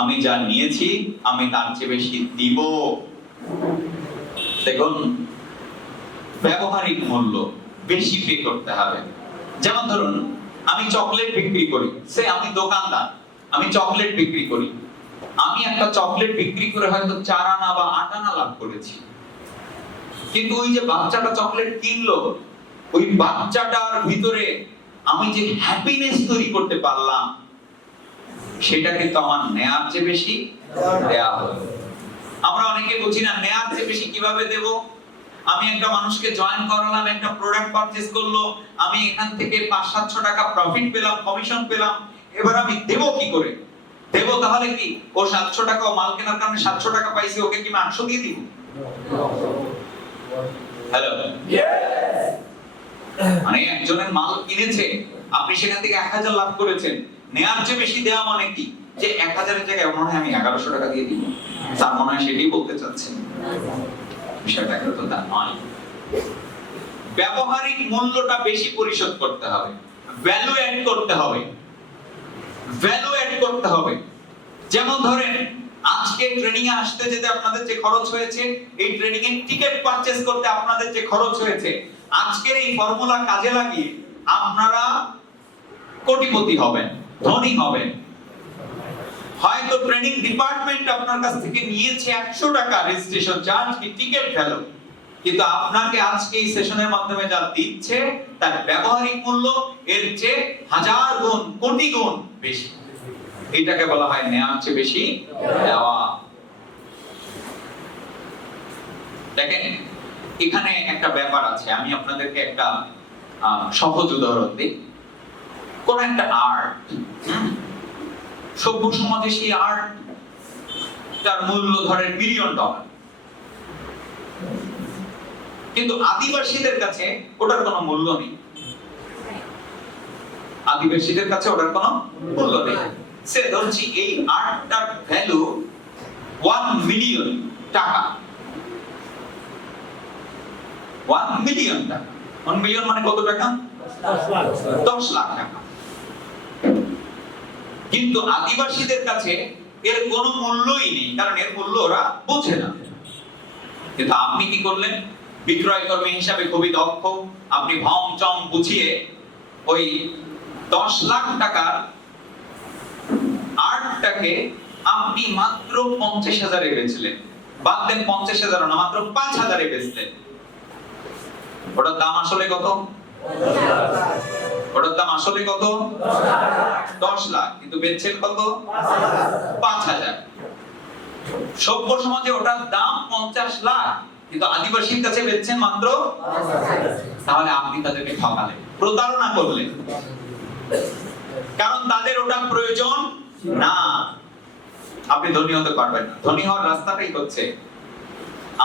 আমি যা নিয়েছি আমি তার চেয়ে বেশি দিব। দেখুন, ব্যবহারিক মূল্য বেশি পে করতে হবে। যেমন ধরুন, আমি চকলেট বিক্রি করি, সে আমি দোকানদার, আমি চকলেট বিক্রি করি, আমি একটা চকলেট বিক্রি করে হয়তো 4 আনা বা 8 আনা লাভ করেছি। কিন্তু ওই যে বাচ্চাটা চকলেট কিনলো, ওই বাচ্চাটার ভিতরে আমি যে হ্যাপিনেস তৈরি করতে পারলাম, সেটা কিন্তু আমার নেয়ার চেয়ে বেশি দেয়া হলো। আমরা অনেকে বুঝি না নেয়ার চেয়ে বেশি কিভাবে দেব। আমি একটা মানুষকে জয়েন করালাম, একটা প্রোডাক্ট পারচেজ করলো, আমি এখান থেকে 500-700 টাকা প্রফিট পেলাম, কমিশন পেলাম, এবার আমি দেব কি করে? দেব তাহলে কি ও 700 টাকা মাল কেনার কারণে 700 টাকা পাইছে, ওকে কি আমি 800 দিয়ে দিব? হ্যালো, মানে একজনের মাল কিনেছে, আপনি সেখান থেকে 1000 লাভ করেছেন, নেয়ার চেয়ে বেশি দেওয়া মানে কি যে 1000 এর জায়গায় মনে হয় আমি 1100 টাকা দিয়ে দিব, তার মনে হয় সেটাই বলতে চাচ্ছেন। বিষয়টা কিন্তু তা নয়। ব্যবহারিক মূল্যটা বেশি পরিশোধ করতে হবে, ভ্যালু এড করতে হবে, ভ্যালু এড করতে হবে। যেমন ধরেন, আজকে ট্রেনিং এ আসতে যেতে আপনাদের যে খরচ হয়েছে, এই ট্রেনিং এর টিকিট পারচেজ করতে আপনাদের যে খরচ হয়েছে, আজকের এই ফর্মুলা কাজে লাগিয়ে আপনারা কোটিপতি হবেন, ধনী হবেন। হয়তো ট্রেনিং ডিপার্টমেন্ট আপনার কাছ থেকে নিয়েছে 100 টাকা রেজিস্ট্রেশন চার্জ কি টিকিট ভ্যালু, কিন্তু আপনাকে আজকে এই সেশনের মাধ্যমে যা দিচ্ছে তার ব্যবহারিক মূল্য এর চেয়ে 1000 গুণ, কোটি গুণ বেশি। এটাকে বলা হয় নেয়ার চেয়ে বেশি দেওয়া। দেখেন, এখানে একটা ব্যাপার আছে, আমি আপনাদেরকে একটা সহজ উদাহরণ দিই। কোন একটা আর্ট, সভ্য সমাজে সেই আর্ট তার মূল্য ধরেন $1 মিলিয়ন, কিন্তু আদিবাসীদের কাছে ওটার কোনো মূল্য নেই। আদিবাসীদের কাছে ওটার কোনো মূল্য নেই। সে ধরছি এই আর্টটার ভ্যালু 1 মিলিয়ন টাকা। 1 মিলিয়ন টাকা, 1 মিলিয়ন মানে কত টাকা? 10 লাখ টাকা। কিন্তু আদিবাসীদের কাছে এর কোনো মূল্যই নেই, কারণ এর মূল্য ওরা বোঝে না। কিন্তু আপনি কি করলেন? বিক্রয় কর্মী হিসাবে খুবই দক্ষ, আপনি ভম চম বুঝিয়ে ওই 10 লাখ টাকার আর্টটাকে আপনি মাত্র 50,000 এ বেচলেন। বাদ দেন 50,000 না, মাত্র 5,000 এ বেচলেন। ওটার দাম আসলে কত? ওটার দাম আসলে কত? 10 লাখ, কিন্তু বেচছেন কত? 5,000। সভ্য সমাজে ওটার দাম 50 লাখ, কিন্তু আদিবাসীর কাছে বেচছেন মাত্র 5,000। তাহলে আপনি তাদেরকে ঠকালেন, প্রতারণা করলেন, কারণ তাদের ওটা প্রয়োজন না। আপনি ধনী হতে পারবেন না। ধনী হওয়ার রাস্তাটাই হচ্ছে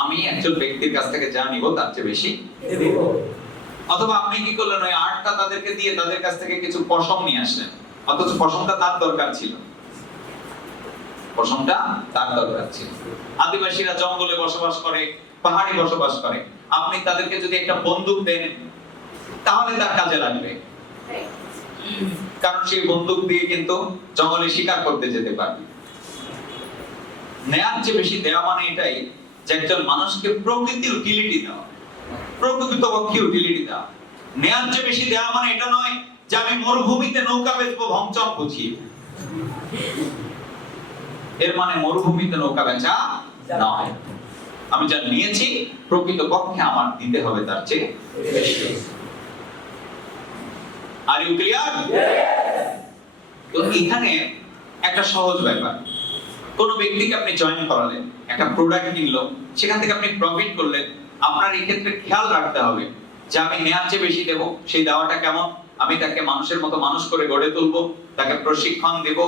আমি একজন ব্যক্তির কাছ থেকে যা নিব তার চেয়ে বেশি দেব। অথবা আপনি কি করলেন? ওই আর্টটা তাদেরকে দিয়ে তাদের কাছ থেকে কিছু পশম নিয়ে আসলেন, অথচ পশমটা তার দরকার ছিল, পশমটা তার দরকার ছিল। আদিবাসীরা জঙ্গলে বসবাস করে, পাহাড়ে বসবাস করে, আপনি তাদেরকে যদি একটা বন্দুক দেন তাহলে তার কাজে লাগবে, কারণ সেই বন্দুক দিয়ে কিন্তু জঙ্গলে শিকার করতে যেতে পারবে। নেয়ার চেয়ে বেশি দেওয়া মানে এটাই যে একজন মানুষকে প্রকৃতির ইউটিলিটি দেওয়া, প্রকৃতপক্ষে ইউটিলিটি দেওয়া। নেয়ার চেয়ে বেশি দেওয়া মানে এটা নয় যে আমি মরুভূমিতে নৌকা বেচবো ভংচক বুঝিয়ে। এর মানে মরুভূমিতে নৌকা বেচা নয়। আমি যা নিয়েছি প্রকৃতপক্ষে আমার দিতে হবে তার চেয়ে বেশি। Are you clear? তো এখানে একটা সহজ ব্যাপার, কোন ব্যক্তিকে আপনি জয়েন করালেন, একটা প্রোডাক্ট কিনলো, সেখান থেকে আপনি প্রফিট করলেন, আপনার এই ক্ষেত্রে খেয়াল রাখতে হবে যে আমি নেয়ার চেয়ে বেশি দেব, সেই দেওয়াটা কেমন? আমি তাকে মানুষের মতো মানুষ করে গড়ে তুলবো, তাকে প্রশিক্ষণ দেব,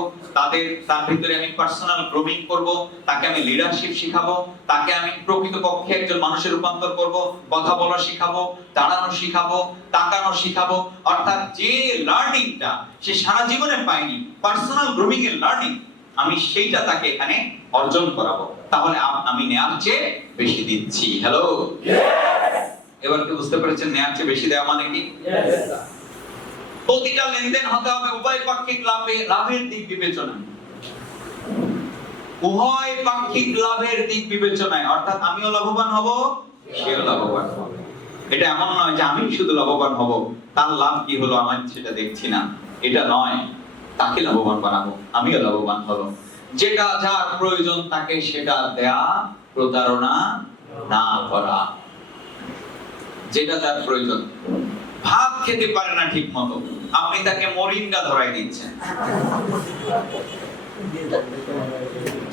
তার ভিতরে আমি পার্সোনাল গ্রোমিং করব, তাকে আমি লিডারশিপ শিখাবো, তাকে আমি প্রকৃতপক্ষে একজন মানুষের রূপান্তর করব, কথা বলা শিখাবো, দাঁড়ানো শিখাবো, তাকানো শিখাবো। অর্থাৎ যে লার্নিংটা সে সারা জীবনে পায়নি, পার্সোনাল গ্রোমিং এর লার্নিং, আমি সেইটা তাকে এখানে অর্জন করাবো। তাহলে আমি নেয়ার চেয়ে বেশি দিচ্ছি। হ্যালো, এবার কি বুঝতে পেরেছেন নেয়ার চেয়ে বেশি দেওয়া মানে কি? প্রতিটা লেনদেন হতে হবে উভয় পাক্ষিক লাভের দিক বিবেচনা। উভয় পাক্ষিক লাভের দিক বিবেচনায়, অর্থাৎ আমিও লাভবান হব, সেও লাভবান হবে। এটা এমন নয় যে আমি শুধু লাভবান হব, তার লাভ কি হলো আমি সেটা দেখছি না, এটা নয়। তাকে লাভবান বানাবো, আমিও লাভবান হব। যেটা যার প্রয়োজন তাকে সেটা দেয়া, প্রতারণা না করা। যেটা যার প্রয়োজন, ভাত খেতে পারে না ঠিক মতো, আপনি তাকে মরিঙ্গা ধরাই দিচ্ছেন।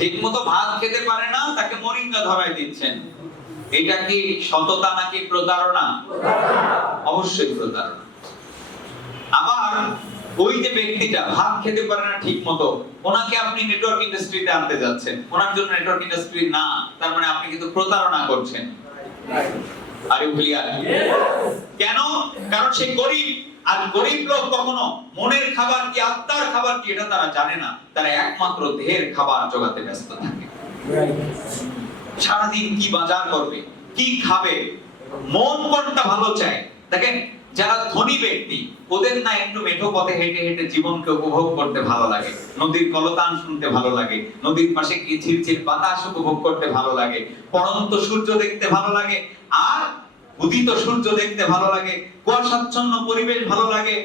ঠিক মতো ভাত খেতে পারে না, তাকে মরিঙ্গা ধরাই দিচ্ছেন। এটা কি সততা নাকি প্রতারণা? অবশ্যই প্রতারণা। আবার ওই যে ব্যক্তিটা ভাত খেতে পারে না ঠিক মতো, ওনাকে আপনি নেটওয়ার্ক ইন্ডাস্ট্রিতে আনতে যাচ্ছেন, ওনার জন্য নেটওয়ার্ক ইন্ডাস্ট্রি না, তার মানে আপনি কিন্তু প্রতারণা করছেন। আর ক্লিয়ার? কেন? কারণ সে গরিব, আর গরিব লোক কখনো মনের খাবার কি আত্মার খাবার কি এটা তারা জানে না, তারা একমাত্র দেহের খাবার জোগাতে ব্যস্ত থাকে। সারাদিন কি বাজার করবে, কি খাবে, মন কোনটা ভালো চায়। দেখেন যারা ধনী ব্যক্তি, ওদের না একটু মেঠো পথে হেঁটে হেঁটে জীবনকে উপভোগ করতে ভালো লাগে, নদীর কলতান শুনতে ভালো লাগে, নদীর পাশে কি ঝিরঝির বাতাস উপভোগ করতে ভালো লাগে, পড়ন্ত সূর্য দেখতে ভালো লাগে, আর উদিত সূর্য দেখতে ভালো লাগে, কুয়াশাচ্ছন্ন পরিবেশ ভালো লাগে,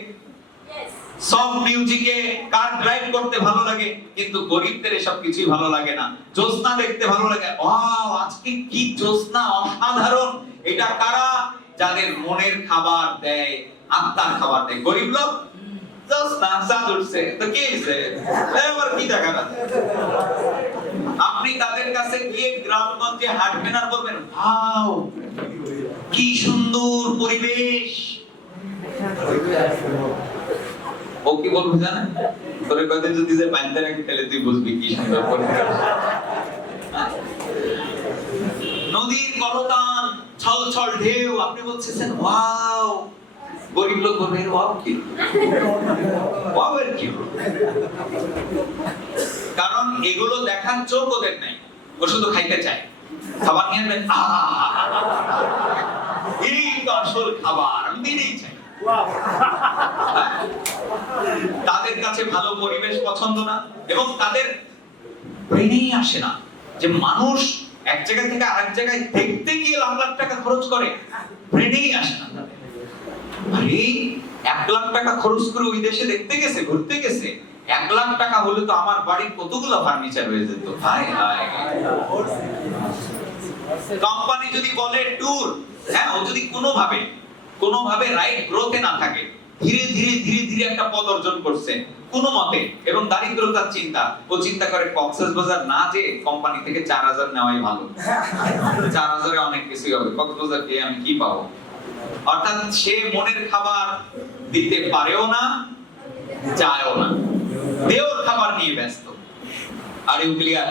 সফট মিউজিকে কার ড্রাইভ করতে ভালো লাগে। কিন্তু গরিবদের এসব কিছুই ভালো লাগে না। জ্যোৎস্না দেখতে ভালো লাগে, ওয়াও আজকে কি জ্যোৎস্না অসাধারণ। এটা কারা? যাদের মনের খাবার দেয়, আত্মার খাবার দেয়। গরিব লোক জ্যোৎস্না চাঁদ উঠছে তো কি হইছে, এবার কি দেখা না। আপনি তাদের কাছে গিয়ে গ্রামগঞ্জে হাঁটবেন আর বলবেন ওয়াও কি সুন্দর পরিবেশ। ও কি বলবো জানেন? তোরে কয়দিন যদি যে বাইন্দা রেখে ফেলে তুই বুঝবি কি সুন্দর পরিবেশ। নদীর কলতান, ছলছল ঢেউ, আপনি বলছেন ওয়াও। গরিব লোক বলবে ওয়াও কি, ওয়াও এর কি? কারণ এগুলো দেখার চোখ ওদের নাই, ও শুধু খাইতে চায়। খাবার নিয়ে আসবেন, এই তো আসল খাবার, আমি দিতেই চাই। তাদের কাছে ভালো পরিবেশ পছন্দ না, এবং তাদের ব্রেনেই আসে না যে মানুষ এক জায়গা থেকে আরেক জায়গায় দেখতে গিয়ে লাখ লাখ টাকা খরচ করে। ব্রেনেই আসে না তাদের। আরে 1 লাখ টাকা খরচ করে ওই দেশে দেখতে গেছে, ঘুরতে গেছে, 1 লাখ টাকা হলে তো আমার বাড়ির কতগুলো ফার্নিচার হয়ে যেত। হায় হায়। কোম্পানি যদি বলে ট্যুর, হ্যাঁ, ও যদি কোনোভাবে রাইট গ্রোথে না থাকে, ধীরে ধীরে ধীরে ধীরে একটা পদ অর্জন করছে কোন মতে, এবং দারিদ্রতার চিন্তা, ও চিন্তা করে কক্সবাজার না যে কোম্পানি থেকে 4000 নেওয়াই ভালো। 4000 এ অনেক কিছুই হবে, কক্সবাজার গিয়ে আমি কি পাবো। অর্থাৎ সে মনের খাবার দিতে পারেও না, চায়ও না, দেওর খাবার নিয়ে ব্যস্ত। Are you clear?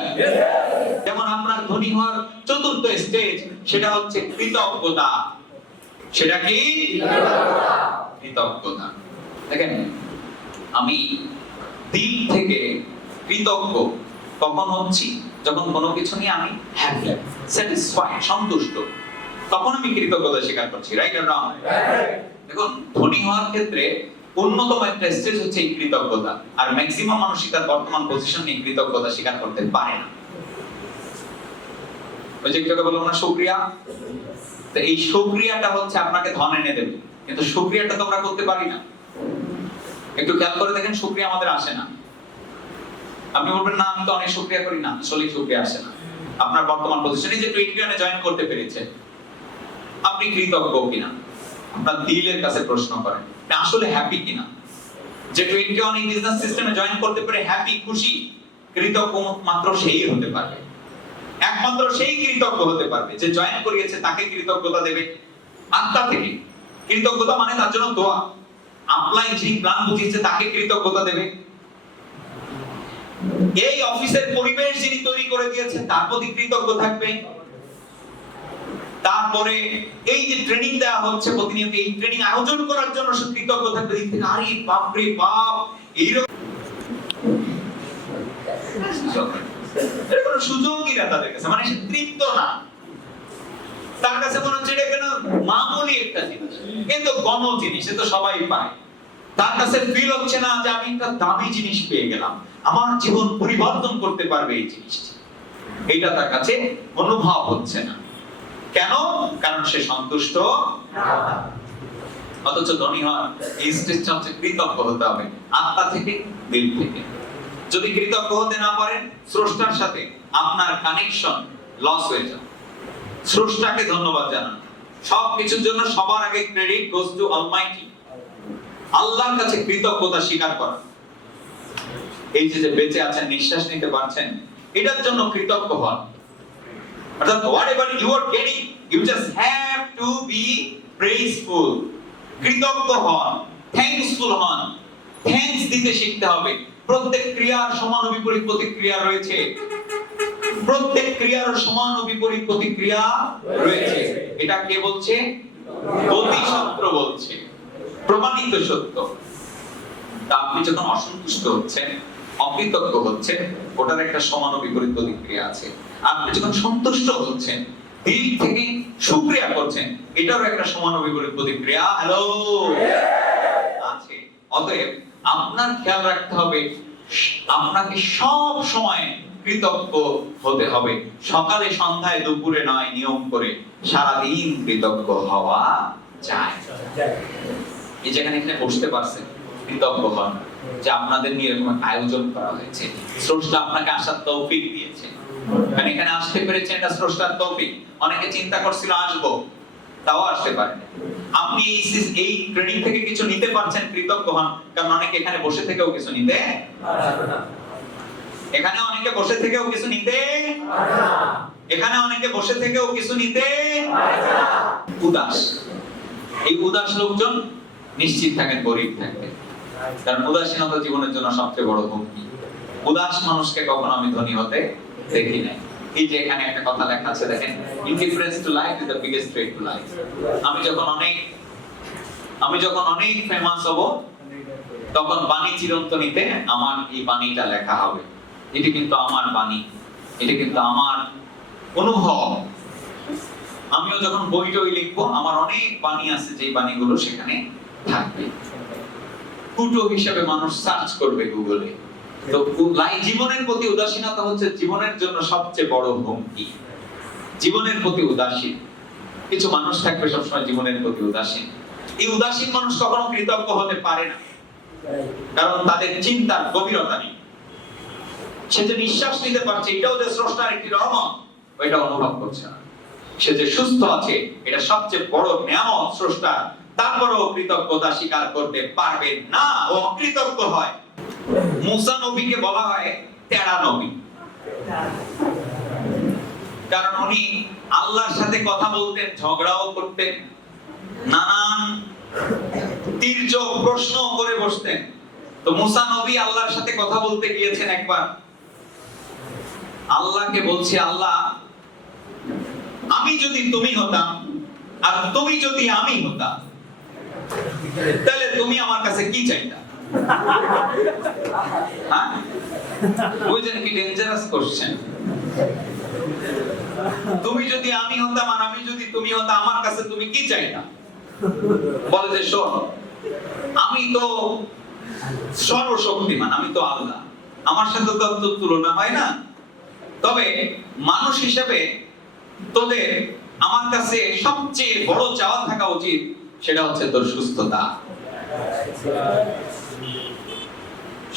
যেমন আপনার ধনী হওয়ার চতুর্থ স্টেজ, সেটা হচ্ছে কৃতজ্ঞতা। সেটা কি? কৃতজ্ঞতা। দেখেন আমি দিল থেকে কৃতজ্ঞ কখন হচ্ছি, যখন কোনো কিছু নিয়ে আমি হ্যাপি, স্যাটিসফাইড, সন্তুষ্ট, তখন আমি কৃতজ্ঞতা স্বীকার করছি। Right or wrong? দেখুন ধনী হওয়ার ক্ষেত্রে অন্যতম একটা স্টেজ হচ্ছে এই কৃতজ্ঞতা, আর ম্যাক্সিমাম মানুষই তার বর্তমান পজিশন নিয়ে কৃতজ্ঞতা স্বীকার করতে পারে না। ওই যে একটু বললাম না শুকরিয়া, তো এই শুকরিয়াটা হচ্ছে আপনাকে ধন এনে দেবে, কিন্তু শুকরিয়াটা তো আমরা করতে পারি না। একটু খেয়াল করে দেখেন, শুকরিয়া আমাদের আসে না। আপনি বলবেন না আমি তো অনেক শুকরিয়া করি, না আসলে শুকরিয়া আসে না। আপনার বর্তমান পজিশনে যে 21 জয়েন করতে পেরেছে, আপনি কৃতজ্ঞ কিনা? আপনার দিলের কাছে প্রশ্ন করেন, আসলে হ্যাপি কিনা? যে 21 এই বিজনেস সিস্টেমে জয়েন করতে পেরে হ্যাপি, খুশি, কৃতজ্ঞ মাত্র সেই হতে পারবে। একমাত্র সেই কৃতজ্ঞ হতে পারবে যে জয়েন করিয়েছে, তাকে কৃতজ্ঞতা দেবে আত্মা থেকে। কৃতজ্ঞতা মানে তার জন্য দোয়া। আপলাইন যিনি প্ল্যান বুঝিয়েছে তাকে কৃতজ্ঞতা দেবে। এই অফিসের পরিবেশ যিনি তৈরি করে দিয়েছে তার প্রতি কৃতজ্ঞ থাকবে। তারপরে এই যে ট্রেনিং দেওয়া হচ্ছে প্রতিনিয়ত, এই ট্রেনিং আয়োজন করার জন্য সে কৃতজ্ঞ থাকবে। আরে বাপ রে বাপ, এইরকম এর কোনো সুযোগই না তাদের কাছে, মানে সে তৃপ্ত না। তার কাছে মনে হচ্ছে এটা কেন মামুলি একটা জিনিস, কিন্তু গণ জিনিস, এ তো সবাই পায়। তার কাছে ফিল হচ্ছে না যে আমি একটা দামি জিনিস পেয়ে গেলাম, আমার জীবন পরিবর্তন করতে পারবে এই জিনিসটি। এটা তার কাছে অনুভব হচ্ছে না। কেন? কারণ সে সন্তুষ্ট না। অথচ ধনী হওয়ার এই স্টেজটা হচ্ছে কৃতজ্ঞ হতে হবে, আত্মা থেকে, দিল থেকে। যদি কৃতজ্ঞ হতে না পারেন, স্রষ্টার সাথে আপনার কানেকশন লস হয়ে যাবে। স্রষ্টাকে ধন্যবাদ জানান। সবকিছুর জন্য সবার আগে ক্রেডিট গোস টু অলমাইটি। আল্লাহর কাছে কৃতজ্ঞতা স্বীকার করা। এই যে বেঁচে আছেন, নিঃশ্বাস নিতে পারছেন, এটার জন্য কৃতজ্ঞ হন। অর্থাৎ whatever you are getting, you just have to be praiseful. কৃতজ্ঞ হন, থ্যাঙ্কসফুল হন। থ্যাঙ্কস দিতে শিখতে হবে। প্রত্যেক ক্রিয়ার সমান ও বিপরীত প্রতিক্রিয়া রয়েছে। প্রত্যেক ক্রিয়ার সমান ও বিপরীত প্রতিক্রিয়া রয়েছে। এটা কে বলছে? জ্যোতিষশাস্ত্র বলছে, প্রমাণিত সত্য। তা আপনি যখন অসন্তুষ্ট হচ্ছেন, অকৃতজ্ঞ হচ্ছেন, ওটার একটা সমান ও বিপরীত প্রতিক্রিয়া আছে। আপনি যখন সন্তুষ্ট হচ্ছেন, দিল থেকে শুকরিয়া করছেন, এটারও একটা সমান ও বিপরীত প্রতিক্রিয়া হ্যালো আছে। অতএব আপনার খেয়াল রাখতে হবে, আপনাকে সব সময় কৃতজ্ঞ হতে হবে। সকালে, সন্ধ্যায়, দুপুরে নয়, নিয়ম করে সারাদিন কৃতজ্ঞ হওয়া যায়। এই যেখানে এখানে বসতে পারছেন, কৃতজ্ঞ হন যে আপনাদের নিয়ে এরকম আয়োজন করা হয়েছে। স্রষ্টা আপনাকে আসার তৌফিক দিয়েছে, মানে এখানে আসতে পেরেছেন, এটা স্রষ্টার তৌফিক। অনেকে চিন্তা করছিল আসবো, তাও আসতে পারেন। আপনি এই ট্রেনিং থেকে কিছু নিতে পারছেন, কৃতজ্ঞ হন। কারণ অনেকে এখানে বসে থেকেও কিছু নিতে পারে না। এখানে অনেকে বসে থেকেও কিছু নিতে পারে না। এখানে অনেকে বসে থেকেও কিছু নিতে পারে না। উদাস, এই উদাস লোকজন নিশ্চিত থাকেন গরিব থাকবে। কারণ উদাসীনতা জীবনের জন্য সবচেয়ে বড় হুমকি। উদাস মানুষকে কখনো আমি ধনী হতে দেখি নাই। এই যে এখানে একটা কথা লেখা আছে দেখেন, indifference to life is the biggest threat to life. আমি যখন অনেক ফেমাস হব, তখন বাণী চিরন্তনীতে আমার এই বাণীটা লেখা হবে। এটি কিন্তু আমার বাণী, এটা কিন্তু আমার অনুভব। আমিও যখন বইটই লিখবো, আমার অনেক বাণী আছে, যে বাণীগুলো সেখানে থাকবে। কুটো হিসেবে মানুষ সার্চ করবে গুগলে। তো জীবনের প্রতি উদাসীনতা হচ্ছে জীবনের জন্য সবচেয়ে বড় হুমকি। জীবনের প্রতি উদাসীন কিছু মানুষ থাকবে সবসময়, জীবনের প্রতি উদাসীন। এই উদাসীন মানুষ কখনো কৃতজ্ঞ হতে পারে না, কারণ তাদের চিন্তার গভীরতা নেই। সে যে নিঃশ্বাস নিতে পারছে, এটাও যে স্রষ্টার একটি রহমত, ওইটা অনুভব করছে না। সে যে সুস্থ আছে, এটা সবচেয়ে বড় নিয়ামত স্রষ্টার। তারপরেও কৃতজ্ঞতা স্বীকার করতে পারবে না, ও অকৃতজ্ঞ হয়। মুসা নবীকে বলা হয় তেড়া নবী, কারণ উনি আল্লাহর সাথে কথা বলতেন, ঝগড়াও করতেন, নানান তীর্যক প্রশ্ন করে বসতেন। তো মুসা নবী আল্লাহর সাথে কথা বলতে গিয়েছেন একবার। আল্লাহকে বলছে, আল্লাহ, আমি যদি তুমি হতাম আর তুমি যদি আমি হতাম, তাহলে তুমি আমার কাছে কি চাইতা? হ্যাঁ, বুঝলেন কি ডেঞ্জারাস কোশ্চেন? তুমি যদি আমি হতাম আর আমি যদি তুমি হতাম, আমার কাছে তুমি কি চাইতা? বলে যে শোন, আমি তো সর্বশক্তিমান, আমি তো আল্লাহ, আমার সাথে তো তুলনা হয় না। তবে মানুষ হিসেবে তোদের আমার কাছে সবচেয়ে বড় চাওয়া থাকা উচিত, সেটা হচ্ছে তোর সুস্থতা।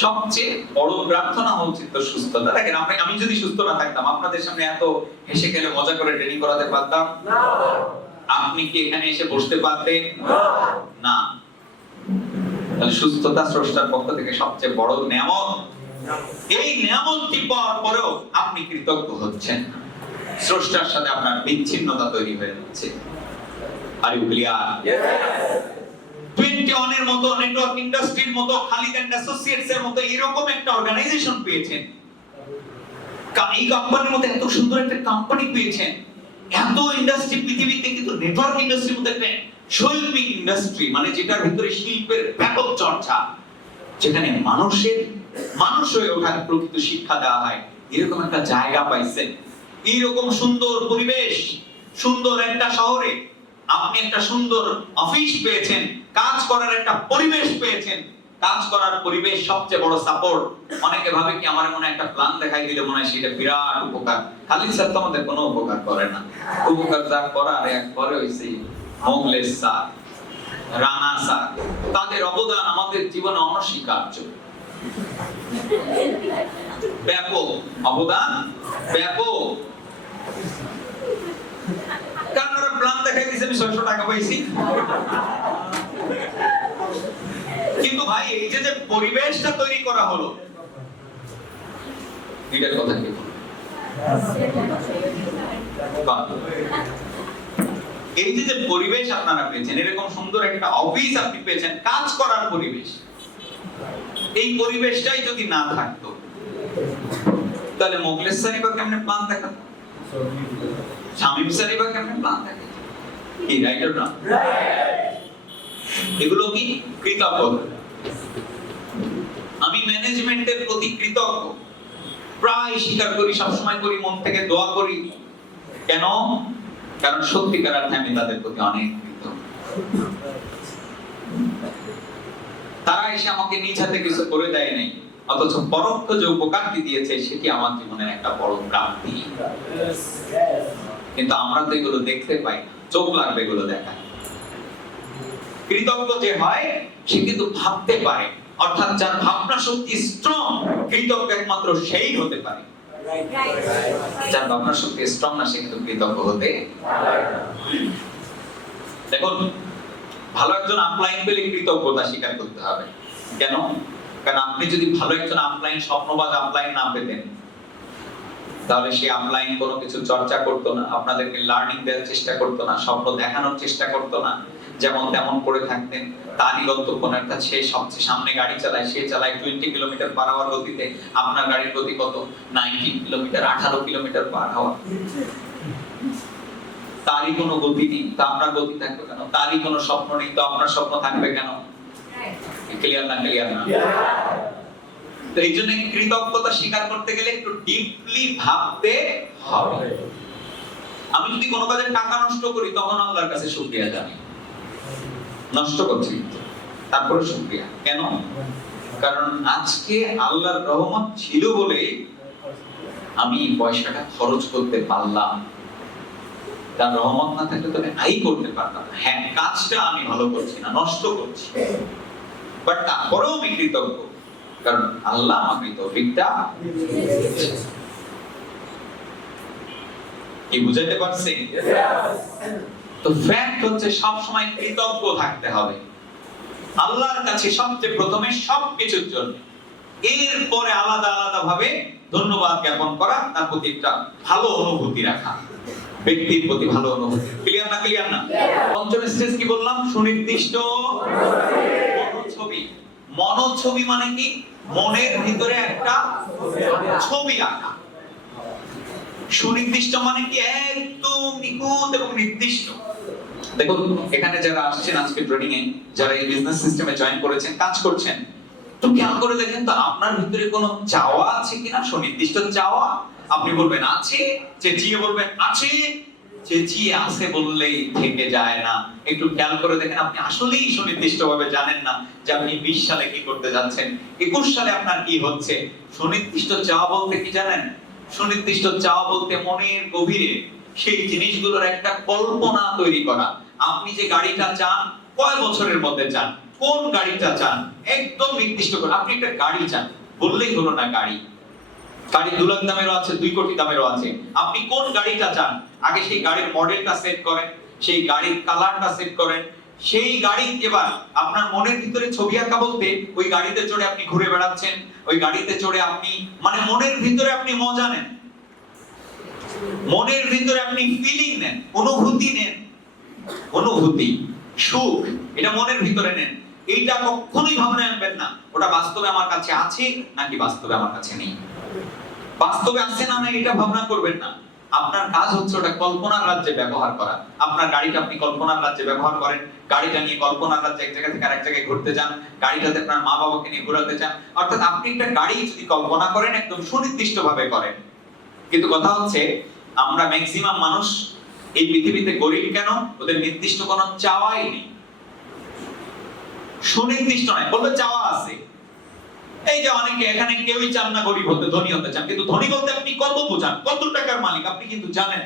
সবচেয়ে বড় প্রার্থনা উচিত তোর সুস্থতা। দেখেন, আমি যদি সুস্থ না থাকতাম, আপনাদের সামনে এত হেসে খেলে মজা করে ট্রেনিং করাতে পারতাম না? আপনি কি এখানে এসে বসতে পারতেন না? তাহলে সুস্থতা স্রষ্টার পক্ষ থেকে সবচেয়ে বড় নিয়ামত। এই নিয়ামতটি পাওয়ার পরেও আপনি কৃতজ্ঞ হচ্ছেন, স্রষ্টার সাথে আপনার বিচ্ছিন্নতা তৈরি হয়ে যাচ্ছে। আর ইউ ক্লিয়ার? 21 এর মতো নেটওয়ার্ক ইন্ডাস্ট্রির মতো, খালিদ এন্ড অ্যাসোসিয়েটস এর মতো এরকম একটা অর্গানাইজেশন পেয়েছেন। এই কোম্পানির মধ্যে এত সুন্দর একটা কোম্পানি পেয়েছেন, এত ইন্ডাস্ট্রি পৃথিবীতে, কিন্তু নেটওয়ার্ক ইন্ডাস্ট্রির মধ্যে একটা শৈল্পিক ইন্ডাস্ট্রি, মানে যেটার ভিতরে শিল্পের ব্যাপক চর্চা, যেখানে মানুষ হয়ে ওঠার প্রকৃত শিক্ষা দেওয়া হয়, এরকম একটা জায়গা পাইছেন। এইরকম সুন্দর পরিবেশ, সুন্দর একটা শহরে আপনি একটা সুন্দর অফিস পেয়েছেন, কাজ করার একটা পরিবেশ পেয়েছেন। কাজ করার পরিবেশ সবচেয়ে বড় সাপোর্ট। অনেকে ভাবে কি আমার মনে একটা প্ল্যান দেখাই দিলে মনে হয় সেটা বিরাট উপকার। খালিদ স্যার তো আমাদের কোনো উপকার করে না। উপকার যা করার একবারে হইছে মোগলেস স্যার, রানা স্যার, তাদের অবদান আমাদের জীবনে অনস্বীকার্য। ব্যাপক অবদান, ব্যাপক। কারণ ওরা প্ল্যান দেখাই দিয়েছে, আমি 600 টাকা পাইছি। কিন্তু ভাই এই যে পরিবেশটা তৈরি করা হলো, এটার কথা কি বলবো? এই যে পরিবেশ আপনারা পেয়েছেন, এরকম সুন্দর একটা অফিস আপনি পেয়েছেন, কাজ করার পরিবেশ, এই পরিবেশটাই যদি না থাকতো তাহলে মোগলেস স্যারই বা কেমনে প্ল্যান দেখাতো, শামীম স্যারই বা কেমনে প্ল্যান দেখাতো? কি রাইট অর না? এগুলো কি কৃতজ্ঞতা। আমি ম্যানেজমেন্টের প্রতি কৃতজ্ঞ, প্রায় স্বীকার করি, সবসময় করি, মন থেকে দোয়া করি। কেন? কারণ সত্যিকার অর্থে আমি তাদের প্রতি অনেক কৃতজ্ঞ। তারা এসে আমাকে নিজ হাতে কিছু করে দেয় নাই, অথচ পরোক্ষ যে উপকারটি দিয়েছে সেটি আমার জীবনের একটা বড় প্রাপ্তি। কিন্তু আমরা তো এগুলো দেখতে পাই না, চোখ লাগবে এগুলো দেখা। কৃতজ্ঞ যে হয় সে কিন্তু ভাবতে পারে, অর্থাৎ যার ভাবনা শক্তি স্ট্রং, কৃতজ্ঞ একমাত্র সেই হতে পারে। যার ভাবনা শক্তি স্ট্রং না, সে কিন্তু কৃতজ্ঞ হতে পারে না। দেখুন, ভালো একজন আপলাইন পেলে কৃতজ্ঞতা স্বীকার করতে হবে। কেন? কারণ আপনি যদি ভালো একজন আপলাইন, স্বপ্নবাজ আপলাইন না পেতেন, তাহলে সে আপলাইন কোনো কিছু চর্চা করতো না, আপনাদেরকে লার্নিং দেওয়ার চেষ্টা করতো না, স্বপ্ন দেখানোর চেষ্টা করতো না, যেমন তেমন করে থাকতেন। তারই গন্তব্য একটা, সে সবচেয়ে সামনে গাড়ি চালায়, সে চালায় 20 কিলোমিটার/আওয়ার গতিতে, আপনার গাড়ির গতি কত? 19 কিলোমিটার, 18 কিলোমিটার/আওয়ার। তারই কোনো গতি নেই, তা আপনার গতি থাকবে কেন? তারই কোনো স্বপ্ন নেই, তো আপনার স্বপ্ন থাকবে কেন? ক্লিয়ার না? ক্লিয়ার না? তো এই জন্য কৃতজ্ঞতা স্বীকার করতে গেলে একটু ডিপলি ভাবতে হবে। আমি যদি কোনো কাজে টাকা নষ্ট করি, তখন আল্লাহর কাছে শুকরিয়া জানাই, নষ্ট করছি তারপরে শুকরিয়া। কেন? কারণ আজকে আল্লাহর রহমত ছিল বলে আমি পয়সাটা খরচ করতে পারলাম। তার রহমত না থাকলে তো আমি আই করতে পারতাম। হ্যাঁ, কাজটা আমি ভালো করছি না, নষ্ট করছি, বাট তারপরেও আমি কৃতজ্ঞ, কারণ আল্লাহ আমাকে তৌফিকটা দিয়েছেন। কি বুঝাতে পারছি? তো ফ্যাক্ট হচ্ছে সব সময় কৃতজ্ঞ থাকতে হবে আল্লাহর কাছে সবচেয়ে প্রথমে সবকিছুর জন্য, এরপরে আলাদা আলাদা ভাবে ধন্যবাদ জ্ঞাপন করা, তার প্রতি একটা ভালো অনুভূতি রাখা, ব্যক্তির প্রতি ভালো অনুভূতি। ক্লিয়ার না? ক্লিয়ার না? পঞ্চম স্টেজ কি বললাম? সুনির্দিষ্ট মনোছবি। মনোছবি মানে কি? মনের ভিতরে একটা ছবি আঁকা। সুনির্দিষ্ট মানে কি? একদম নিখুঁত এবং নির্দিষ্ট। দেখুন, এখানে যারা আসছেন আজকে ট্রেনিং এ, যারা এই বিজনেস সিস্টেমে জয়েন করেছেন, কাজ করছেন, তো খেয়াল করে দেখেন তো আপনার ভিতরে কোনো চাওয়া আছে কিনা? সুনির্দিষ্ট চাওয়া। আপনি বলবেন আছে, চেঁচিয়ে বলবেন আছে। চেঁচিয়ে আছে বললেই থেকে যায় না। একটু খেয়াল করে দেখেন, আপনি আসলেই সুনির্দিষ্টভাবে জানেন না যে আপনি 20 সালে কি করতে যাচ্ছেন, 21 সালে আপনার কি হচ্ছে। সুনির্দিষ্ট চাওয়া বলতে কি জানেন? সুনির্দিষ্ট চাওয়া বলতে মনের গভীরে সেই জিনিসগুলোর একটা কল্পনা তৈরি করা। আপনি যে গাড়িটা চান, কয় বছরের মধ্যে চান, কোন গাড়িটা চান, একদম নির্দিষ্ট করে। আপনি একটা গাড়ি চান বললেই হলো না, গাড়ি 2 লাখ দামেরও আছে, 2 কোটি দামেরও আছে। আপনি কোন গাড়িটা চান, আগে সেই গাড়ির মডেলটা সেট করেন, সেই গাড়ির কালারটা সেট করেন, সেই গাড়ি এবার আপনার মনের ভিতরে ছবি আঁকা বলতে ওই গাড়িতে চড়ে আপনি ঘুরে বেড়াচ্ছেন, ওই গাড়িতে চড়ে আপনি মানে মনের ভিতরে আপনি মজা নেন, মনের ভিতরে আপনি ফিলিং নেন, অনুভূতি নেন। অনুভূতি, সুখ, এটা মনের ভিতরে নেন। এইটা কখনোই ভাবনায় আনবেন না ওটা বাস্তবে আমার কাছে আছে নাকি বাস্তবে আমার কাছে নেই। বাস্তবে আছে না এটা ভাবনা করবেন না। আপনার কাজ হচ্ছে ওটা কল্পনার রাজ্যে ব্যবহার করা। আপনার গাড়িটা আপনি কল্পনার রাজ্যে ব্যবহার করেন, গাড়িটা নিয়ে কল্পনার রাজ্যে এক জায়গা থেকে আরেক জায়গায় ঘুরতে যান, গাড়িটাতে আপনার মা বাবাকে নিয়ে ঘোরাতে চান। অর্থাৎ আপনি একটা গাড়ি যদি কল্পনা করেন, একদম সুনির্দিষ্টভাবে করেন। কিন্তু কথা হচ্ছে আমরা ম্যাক্সিমাম মানুষ এই পৃথিবীতে গরিব কেন? ওদের নির্দিষ্ট কোনো চাওয়াই নেই। সুনির্দিষ্ট নয়, বলবে চাওয়া আছে। এই যে অনেকে এখানে কেউই চান না গরিব হতে, ধনী হতে চান, কিন্তু ধনী বলতে আপনি কত বোঝান, কত টাকার মালিক আপনি কিন্তু জানেন।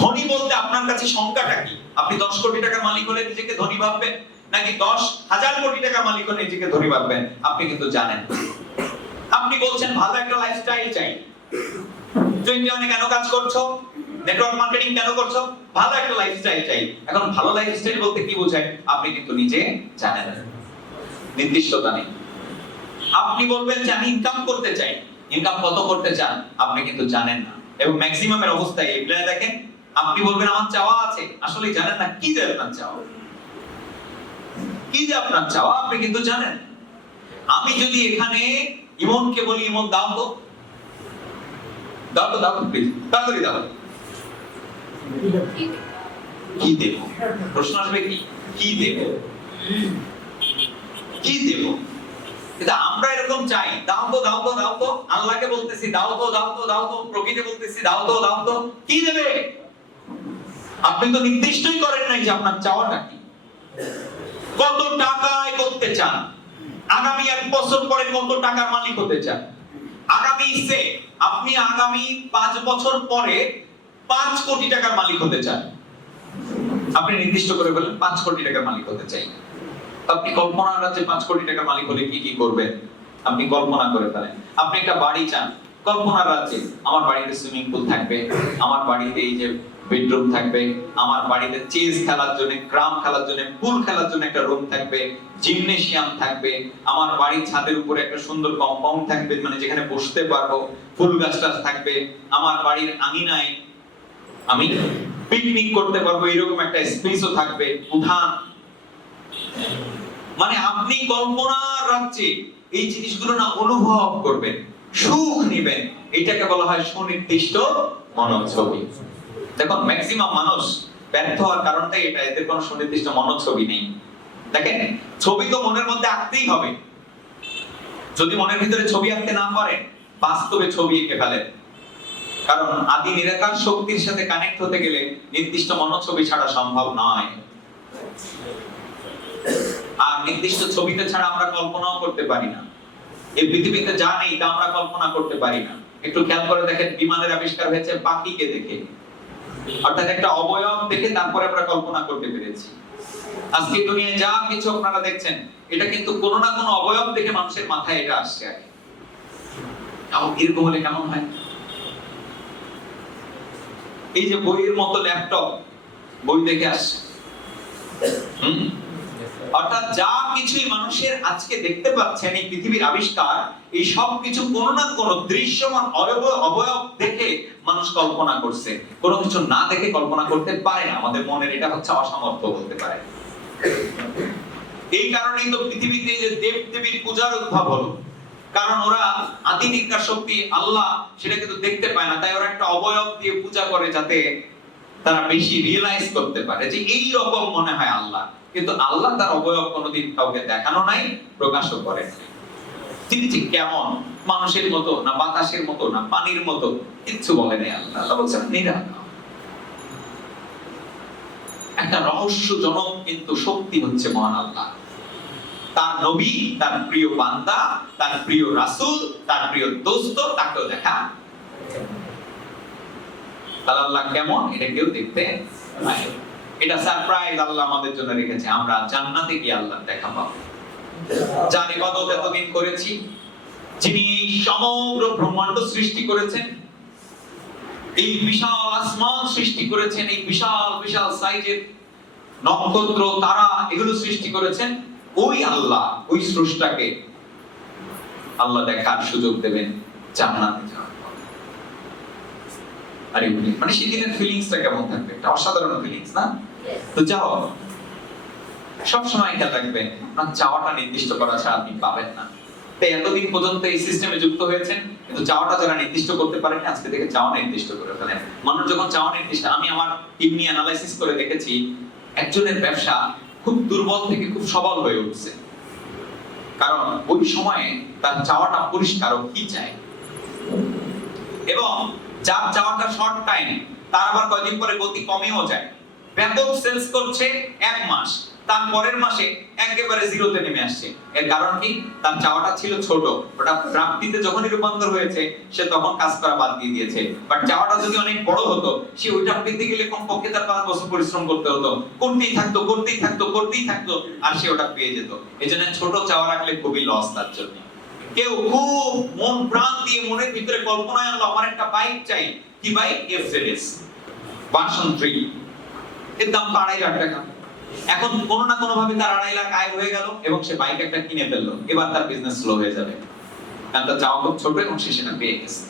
ধনী বলতে আপনার কাছে সংখ্যাটা কি? আপনি 10 কোটি টাকার মালিক হলে নিজেকে ধনী ভাববেন, নাকি 10,000 কোটি টাকার মালিক হলে নিজেকে ধনী ভাববেন? আপনি কিন্তু জানেন। আপনি বলছেন ভালো একটা লাইফস্টাইল চাই, 21 কেন কাজ করছো, নেটওয়ার্ক মার্কেটিং কেন করছো? ভালো একটা লাইফস্টাইল চাই। এখন ভালো লাইফস্টাইল বলতে কি বোঝায় আপনি কিন্তু নিজে জানেন না, নির্দিষ্টতা নেই। আপনি বলবেন যে আমি ইনকাম করতে চাই, ইনকাম কত করতে চান আপনি কিন্তু জানেন না। এবং ম্যাক্সিমামের অবস্থায় এগুলা দেখেন, আপনি বলবেন আমার চাওয়া আছে, আসলে জানেন না কি যে আপনার চাওয়া, কি যে আপনার চাওয়া আপনি কিন্তু জানেন। আমি যদি এখানে ইমনকে বলি, ইমন দাও তো, দাও তো, দাও প্লিজ, তাড়াতাড়ি দাও, কি দেব? প্রশ্ন আসবে কি দেব, কি দেব? কিন্তু আমরা এরকম চাই, দাও তো, দাও তো, দাও তো। আল্লাহকে বলতেছি দাও তো, দাও তো, দাও তো। প্রকৃতি বলতেছি দাও তো, দাও তো। কি দেবে? আপনি তো নির্দিষ্টই করেন নাই যে আপনার চাওয়াটা কি। কত টাকা আয় করতে চান? আগামী 1 বছর পরে কত টাকার মালিক হতে চান? আপনি আগামী 5 বছর পরে 5 কোটি টাকার মালিক হতে চান। আপনি নির্দিষ্ট করে বলেন 5 কোটি টাকার মালিক হতে চাই। আপনি কল্পনার রাজ্যে 5 কোটি টাকার মালিক হলে কি কি করবেন আপনি কল্পনা করে ফেলেন। আপনি একটা বাড়ি চান, কল্পনার রাজ্যে আমার বাড়িতে সুইমিং পুল থাকবে, আমার বাড়িতে এই যে বেডরুম থাকবে, আমার বাড়িতে চেস খেলার জন্য, ক্রাম খেলার জন্য, পুল খেলার জন্য একটা রুম থাকবে, জিমনেশিয়াম থাকবে, আমার বাড়ির ছাদের উপরে একটা সুন্দর কম্পাউন্ড থাকবে, মানে যেখানে বসতে পারবো, ফুল গাছ টাছ থাকবে, আমার বাড়ির আঙিনায় আমি পিকনিক করতে পারবো, এরকম একটা স্পেসও থাকবে, উঠান। মানে আপনি কল্পনার রাজ্যে এই জিনিসগুলো না অনুভব করবেন, সুখ নিবেন, এটাকে বলা হয় সুনির্দিষ্ট মনোছবি। দেখুন ম্যাক্সিমাম মানুষ ব্যর্থ হওয়ার কারণটাই এটা, এদের কোনো সুনির্দিষ্ট মনোছবি নেই। দেখেন ছবি তো মনের মধ্যে আঁকতেই হবে, যদি মনের ভিতরে ছবি আঁকতে না পারেন বাস্তবে ছবি এঁকে ফেলেন। কারণ আদি নিরাকার শক্তির সাথে কানেক্ট হতে গেলে নির্দিষ্ট মনোছবি ছাড়া সম্ভব নয়। আর নির্দিষ্ট ছবিতে ছাড়া আমরা কল্পনাও করতে পারি না। এই পৃথিবীতে যা নেই তা আমরা কল্পনা করতে পারি না। একটু খেয়াল করে দেখেন, বিমানের আবিষ্কার হয়েছে পাখিকে দেখে, অর্থাৎ একটা অবয়ব দেখে তারপরে আমরা কল্পনা করতে পেরেছি। আজকে দুনিয়ায় যা কিছু আপনারা দেখছেন এটা কিন্তু কোনো না কোনো অবয়ব দেখে মানুষের মাথায় এটা আসছে আগে। এরকম হলে কেমন হয়? এই যে বইয়ের মতো ল্যাপটপ, বই দেখে আসছে। অর্থাৎ যা কিছুই মানুষের আজকে দেখতে পাচ্ছেন এই পৃথিবীর আবিষ্কার, এই সব কিছু কোনো না কোনো দৃশ্যমান অবয়ব দেখে মানুষ কল্পনা করছে। কোনো কিছু না দেখে কল্পনা করতে পারে না। আমাদের মনের এটা হচ্ছে অসামর্থ্য বলতে পারে। এই কারণেই তো পৃথিবীতে যে দেব দেবীর পূজার উদ্ভব হলো, কারণ ওরা আদি নিরাকার শক্তি আল্লাহ সেটা কিন্তু দেখতে পায় না, তাই ওরা একটা অবয়ব দিয়ে পূজা করে যাতে তারা বেশি রিয়েলাইজ করতে পারে যে এই রকম মনে হয় আল্লাহ। কিন্তু আল্লাহ তার অবয়ব কোনোদিন কাউকে দেখানো নাই, প্রকাশও করেন নাই। তিনি যে কেমন, মানুষের মতো না বাতাসের মতো না পানির মতো, কিচ্ছু বলে নাই আল্লাহ। আল্লাহ বলছেন নিরাকার। একটা রহস্যজনক কিন্তু শক্তি হচ্ছে মহান আল্লাহ। তার নবী, তার প্রিয় বান্দা, তার প্রিয় রাসূল, তার প্রিয় দোস্ত তাকেও দেখা। আল্লাহ কেমন এটা কেউ দেখতে পায়। এটা সারপ্রাইজ আল্লাহ আমাদের জন্য রেখেছে। আমরা জান্নাতে গিয়ে আল্লাহর দেখা পাবো। যার ইবাদত এতদিন করেছি, যিনি এই সমগ্র ব্রহ্মাণ্ড সৃষ্টি করেছেন, এই বিশাল আসমান সৃষ্টি করেছেন, এই বিশাল বিশাল সাইজের নক্ষত্র তারা এগুলো সৃষ্টি করেছেন, ওই আল্লাহ, ওই স্রষ্টাকে আল্লাহ দেখার সুযোগ দেবেন জান্নাতে যাওয়ার পর। আরে মানে সেদিনের ফিলিংসটা কেমন থাকবে? একটা অসাধারণ ফিলিংস না? তো যাও, সব সময় খেয়াল রাখবেন আপনার চাওয়াটা নির্দিষ্ট করা ছাড়া আপনি পাবেন না। তাই এতদিন পর্যন্ত এই সিস্টেমে যুক্ত হয়েছেন, কিন্তু চাওয়াটা যারা নির্দিষ্ট করতে পারেন আজকে থেকে চাওয়া নির্দিষ্ট করে ফেলেন। মানুষ যখন চাওয়া নির্দিষ্ট, আমি আমার টিম নিয়ে অ্যানালাইসিস করে দেখেছি একজনের ব্যবসা খুব দুর্বল থেকে খুব সবল হয়ে উঠছে, কারণ ওই সময়ে তার চাওয়াটা পরিষ্কার, ও কি চায়। এবং যার চাওয়াটা শর্ট টাইম, তার আবার কয়েকদিন পরে গতি কমেও যায়, ব্যাপক সেলস করছে এক মাস, তার পরের মাসে একেবারে জিরোতে নেমে আসছে। এর কারণ কি? তার চাওয়াটা ছিল ছোট, ওটা প্রাপ্তিতে যখনই রূপান্তর হয়েছে সে তখন কাজ করা বাদ দিয়ে দিয়েছে। বাট চাওয়াটা যদি অনেক বড় হতো, সে ওইটা পেতে গেলে কমপক্ষে তার 5 বছর পরিশ্রম করতে হতো, করতেই থাকতো আর সে ওটা পেয়ে যেত। এজন্য ছোট চাওয়া রাখলে খুবই লস তার জন্য। কেউ খুব মন প্রাণ দিয়ে মনের ভিতরে কল্পনায় আনলো আমার একটা বাইক চাই। কি বাইক? এফজেডএস ভার্সন 3, এর দাম 2.5 লাখ টাকা। এখন কোনো না কোনো ভাবে তার 2.5 লাখ আয় হয়ে গেল এবং সে বাইক একটা কিনে ফেললো। এবার তার বিজনেস স্লো হয়ে যাবে, কারণ তার চাওয়া খুব ছোট এবং সে সেটা পেয়ে গেছে।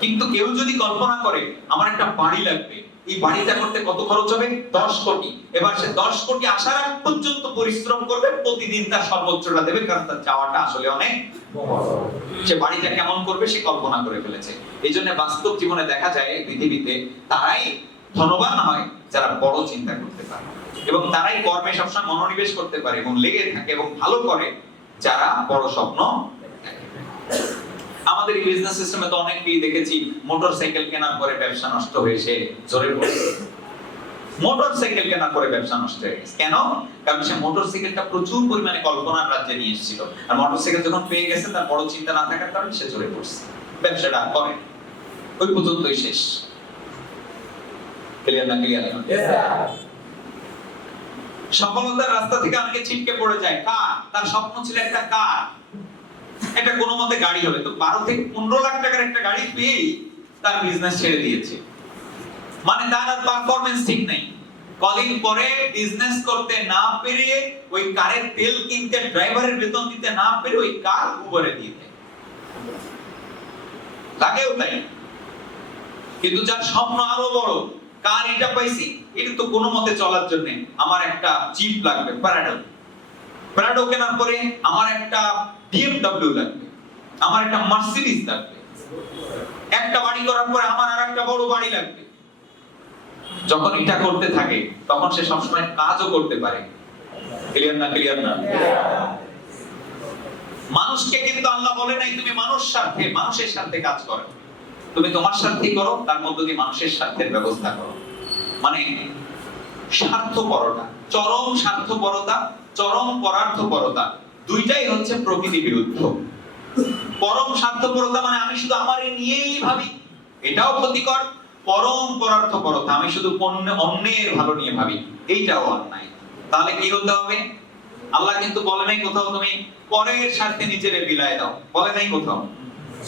কিন্তু কেউ যদি কল্পনা করে আমার একটা বাড়ি লাগবে, এই বাড়িটা করতে কত খরচ হবে? 10 কোটি। এবার সে 10 কোটি আসার আগ পর্যন্ত পরিশ্রম করবে, প্রতিদিন তার সর্বোচ্চটা দেবে, কারণ তার চাওয়াটা আসলে অনেক বড়। সে বাড়িটা কেমন করবে সে কল্পনা করে ফেলেছে। এইজন্য বাস্তব জীবনে দেখা যায় পৃথিবীতে তারাই ধনবান হয় যারা বড় চিন্তা করতে পারে, এবং তারাই কর্মে সবসময় মনোনিবেশ করতে পারে এবং লেগে থাকে এবং ভালো করে যারা বড় স্বপ্ন দেখে। আমাদের এই বিজনেস সিস্টেমে তো অনেকেই দেখেছি মোটরসাইকেল কেনার পরে ব্যবসা নষ্ট হয়ে সে ঝরে পড়ছে। মোটরসাইকেল কেনার পরে ব্যবসা নষ্ট হয়ে গেছে কেন? কারণ সে মোটরসাইকেলটা প্রচুর পরিমাণে কল্পনার রাজ্যে নিয়ে এসেছিল, আর মোটরসাইকেল যখন পেয়ে গেছে তার বড় চিন্তা না থাকার কারণে সে ঝরে পড়ছে, ব্যবসাটা করে ওই পর্যন্তই শেষ। ক্লিয়ার না? ক্লিয়ার না? সফলতার রাস্তা থেকে অনেকে ছিটকে পড়ে যায়। কার? তার স্বপ্ন ছিল একটা কার, একটা কোনো মতে গাড়ি হবে, তো 12 থেকে 15 লাখ টাকার একটা গাড়ি পেয়েই তার বিজনেস ছেড়ে দিয়েছে। মানে তার আর পারফরম্যান্স ঠিক নেই। কদিন পরে বিজনেস করতে না পেরে, ওই কারের তেল কিনতে ড্রাইভারের বেতন দিতে না পেরে ওই কার উবারে দিয়ে দেয়, লাগেও তাই। কিন্তু যার স্বপ্ন আরো বড়, কার এটা পাইছি, এটা তো কোনো মতে চলার জন্য আমার একটা জিপ লাগবে, প্রাডো কেনার পরে আমার একটা বিএমডব্লিউ লাগবে, আমার একটা মার্সিডিজ লাগবে, একটা বাড়ি করার পরে আমার আর একটা বড় বাড়ি লাগবে। যখন এটা করতে থাকে তখন সে সবসময় কাজও করতে পারে। ক্লিয়ার না? ক্লিয়ার না? মানুষকে কিন্তু আল্লাহ বলে নাই তুমি মানুষের স্বার্থে কাজ করো, তুমি তোমার স্বার্থে করো, তার মধ্য দিয়ে মানুষের স্বার্থের ব্যবস্থা করো। মানে স্বার্থপরতা, চরম স্বার্থপরতা, চরম পরার্থপরতা, দুইটাই হচ্ছে প্রকৃতি বিরুদ্ধ। পরম স্বার্থপরতা মানে আমি শুধু আমারই নিয়েই ভাবি, এটাও ক্ষতিকর। পরম পরার্থপরতা, আমি শুধু অন্যের ভালো নিয়ে ভাবি, এইটাও অন্যায়। তাহলে কি হতে হবে? আল্লাহ কিন্তু বলে নাই কোথাও তুমি পরের স্বার্থে নিজেরে বিলায় দাও, বলে নাই কোথাও।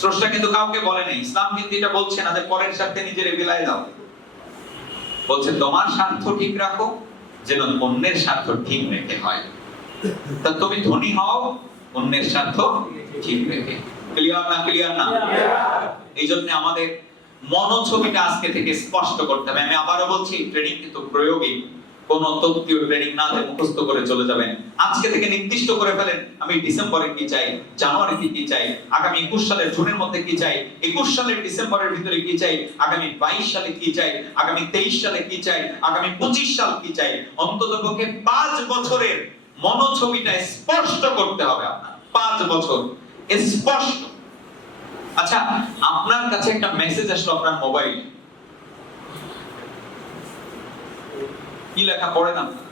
স্রষ্টা কিন্তু কাউকে বলে নাই, ইসলাম কিন্তু এটা বলছে না যে পরের স্বার্থে নিজেরে বিলায় দাও। বলছে তোমার স্বার্থ ঠিক রাখো যেন অন্যের স্বার্থ ঠিক রেখে হয়। তা তুমি ধনী হও অন্যের স্বার্থ ঠিক রেখে। ক্লিয়ার না? ক্লিয়ার না? এই জন্য আমাদের মনোছবিটা আজকে থেকে স্পষ্ট করতে হবে। আমি আবারও বলছি, ট্রেনিং কিন্তু প্রয়োগী, কোন তত্ত্বীয় ট্রেনিং না যে মুখস্থ করে চলে যাবেন। আজকে থেকে নির্দিষ্ট করে ফেলেন আমি ডিসেম্বরে কি চাই, জানুয়ারিতে কি চাই, আগামী 21 সালের জুনের মধ্যে কি চাই, 21 সালের ডিসেম্বরের ভিতরে কি চাই, আগামী 22 সালে কি চাই, আগামী 23 সালে কি চাই, আগামী 25 সাল কি চাই। অন্ততপক্ষে 5 বছরের মনোছবিটা স্পষ্ট করতে হবে আপনার, 5 বছর স্পষ্ট। আচ্ছা, আপনার কাছে একটা মেসেজ আসলো আপনার মোবাইলে, কি লেখা পড়েন আপনারা?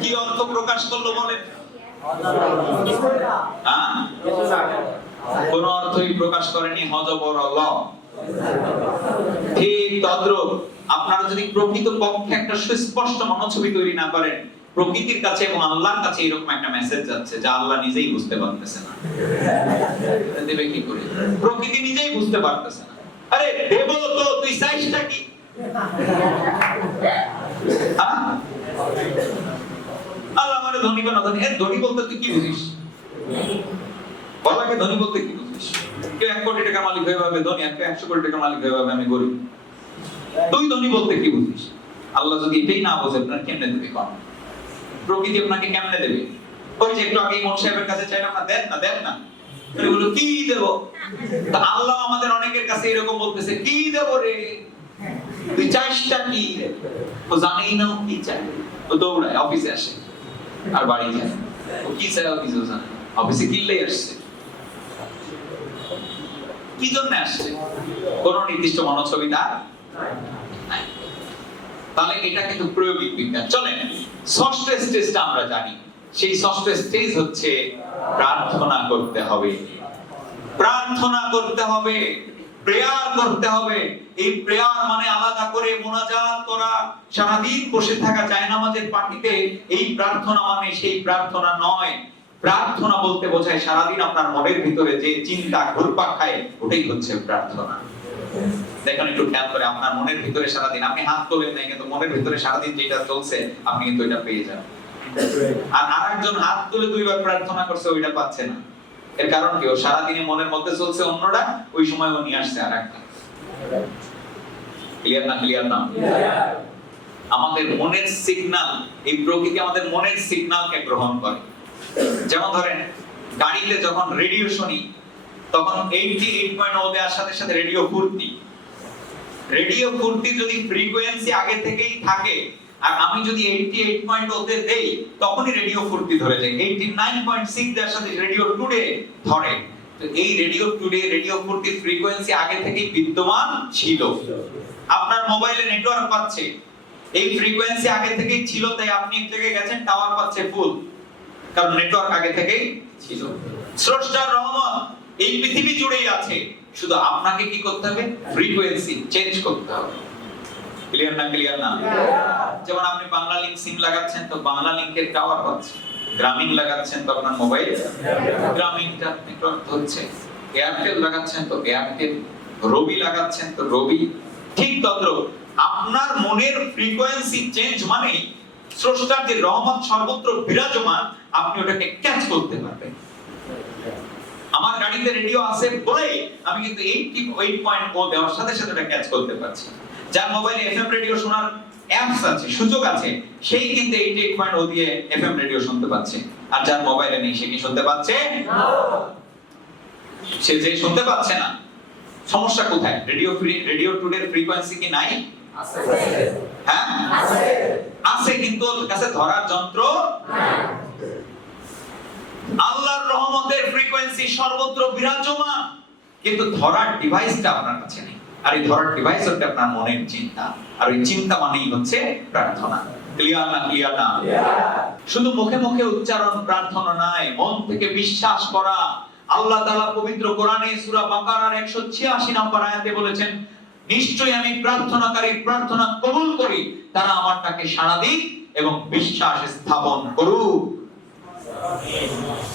কি অর্থ প্রকাশ করলো বলেন? কোন অর্থই প্রকাশ করেনি, হযবর ল। ঠিক তদ্রূপ আপনারা যদি প্রকৃত পক্ষে একটা সুস্পষ্ট মনোছবি তৈরি না করেন, প্রকৃতির কাছে এবং আল্লাহর কাছে এরকম একটা মেসেজ যাচ্ছে যা আল্লাহ নিজেই বুঝতে পারতেছে না। দেবে কি করে? প্রকৃতি নিজেই বুঝতে পারতেছে না। আরে দেব তো, তুই চাইছটা কি? আল্লাহ আমারে ধনী বানাও। ধনী বলতে তুই কি বুঝিস? বলাকে ধনী বলতে কি বুঝিস? কেউ 1 কোটি টাকা মালিক হয়ে ভাবে ধনী, আর কেউ 100 কোটি টাকা মালিক হয়ে ভাবে আমি গরিব। তুই ধনী বলতে কি বুঝিস? আল্লাহ যদি এটাই না বোঝে আপনার কেমনে দেবে? কোন প্রকৃতি আপনাকে কেমনে দেবে? ওই যে একটু আগে ইমাম সাহেবের কাছে চাইলাম না, দেন না, উনি বলল কি দেব? তা আল্লাহ আমাদের অনেকের কাছে এরকম বলতেছে, কি দেব রে, তুই চাইছটা কি? ও জানেই না কি চাই, ও দৌড়ায় অফিসে আসে আর বাড়ি যায়। ও কি চাই অফিসে জানে, অফিসে কিনলেই আসছে। কি জন্য আসছে? কোন নির্দিষ্ট মনোছবি তার নাই। তাহলে এটা কিন্তু প্রায়োগিক বিজ্ঞান। চলেন ষষ্ঠ স্টেজটা আমরা জানি। সেই ষষ্ঠ স্টেজ হচ্ছে প্রার্থনা করতে হবে। প্রার্থনা করতে হবে, প্রেয়ার করতে হবে। এই প্রেয়ার মানে আলাদা করে মোনাজাত করা, সারাদিন বসে থাকা জায়নামাজের পাটিতে এই প্রার্থনা মানে সেই প্রার্থনা নয়। প্রার্থনা বলতে বোঝায় সারাদিন আপনার মনের ভিতরে যে চিন্তা ঘুরপাক খায়, ওটাই হচ্ছে প্রার্থনা। দেখেন একটু খেয়াল করে, আপনার মনের ভিতরে সারাদিন আপনি হাত তোলেন নাই, কিন্তু মনের ভিতরে সারাদিন যেটা চলছে আপনি কিন্তু এটা পেয়ে যান। আর আরেকজন হাত তুলে 2 বার প্রার্থনা করছে, ওইটা পাচ্ছে না। এর কারণ কি? ও সারাদিনে মনের মধ্যে চলছে অন্যটা, ওই সময় ও নিয়ে আসছে আরেকটা। ক্লিয়ার না? ক্লিয়ার না? আমাদের মনের সিগন্যাল, এই প্রকৃতি আমাদের মনের সিগন্যালকে গ্রহণ করে। যেমন ধরেন গাড়িতে যখন রেডিও শুনি, তখন 88.0 দেওয়ার সাথে সাথে রেডিও ফুর্তি। রেডিও ফুর্তি যদি ফ্রিকোয়েন্সি আগে থেকেই থাকে, আর আমি যদি 88.0 তে দেই, তখনই রেডিও ফুর্তি ধরে যায়। 89.6 দেওয়ার সাথে রেডিও টুডে ধরে। তো এই রেডিও টুডে, রেডিও ফুর্তি ফ্রিকোয়েন্সি আগে থেকেই বিদ্যমান ছিল। আপনার মোবাইলে নেটওয়ার্ক পাচ্ছে, এই ফ্রিকোয়েন্সি আগে থেকেই ছিল, তাই আপনি এক জায়গায় গেছেন, টাওয়ার পাচ্ছে ফুল, কারণ নেটওয়ার্ক আগে থেকেই ছিল। স্রষ্টার রহমত এই পৃথিবী জুড়েই আছে, শুধু আপনাকে কি করতে হবে? ফ্রিকোয়েন্সি চেঞ্জ করতে হবে। ক্লিয়ার না? ক্লিয়ার না? যেমন আপনি বাংলা লিংক সিম লাগাচ্ছেন, তো বাংলা লিংকের টাওয়ার পাচ্ছে। গ্রামীণ লাগাচ্ছেন তো আপনার মোবাইল গ্রামীণটা নেটওয়ার্ক ধরছে। এয়ারটেল লাগাচ্ছেন তো এয়ারটেল, রবি লাগাচ্ছেন তো রবি। ঠিক তদ্রূপ আপনার মনের ফ্রিকোয়েন্সি চেঞ্জ মানে স্রষ্টার যে রহমত সর্বত্র বিরাজমান, আপনি ওটাকে ক্যাচ করতে পারবেন। আমার গাড়িতে রেডিও আছে বলে আমি কিন্তু 88.0 দেওয়ার সাথে সাথে এটা ক্যাচ করতে পারছি। যার মোবাইলে এফএম রেডিও শোনার অ্যাপস আছে, সুযোগ আছে, সেই কিন্তু 88.0 দিয়ে এফএম রেডিও শুনতে পাচ্ছে। আর যার মোবাইলে নেই, সে কি শুনতে পাচ্ছে? না। সে যে শুনতে পাচ্ছে না, সমস্যা কোথায়? রেডিও টুডের ফ্রিকোয়েন্সি কি নাই? আছে। হ্যাঁ আছে, আছে, কিন্তু ওর কাছে ধরার যন্ত্র নাই। আল্লাহর রহমতের ফ্রিকোয়েন্সি সর্বত্র বিরাজমান, কিন্তু ধরার ডিভাইসটা আপনার কাছে নেই। আর এই ধরার ডিভাইস হচ্ছে আপনার মনের চিন্তা, আর ওই চিন্তা মানেই হচ্ছে প্রার্থনা। ক্লিয়ার না? ক্লিয়ার না? শুধু মুখে মুখে উচ্চারণ প্রার্থনা নয়, মন থেকে বিশ্বাস করা। আল্লাহ তাআলা পবিত্র কোরআনে সূরা বাকারার 186 নম্বর আয়াতে বলেছেন, নিশ্চয়ই আমি প্রার্থনাকারীর প্রার্থনা কবুল করি, তারা আমার ডাকে সাড়া দিক এবং বিশ্বাস স্থাপন করুক।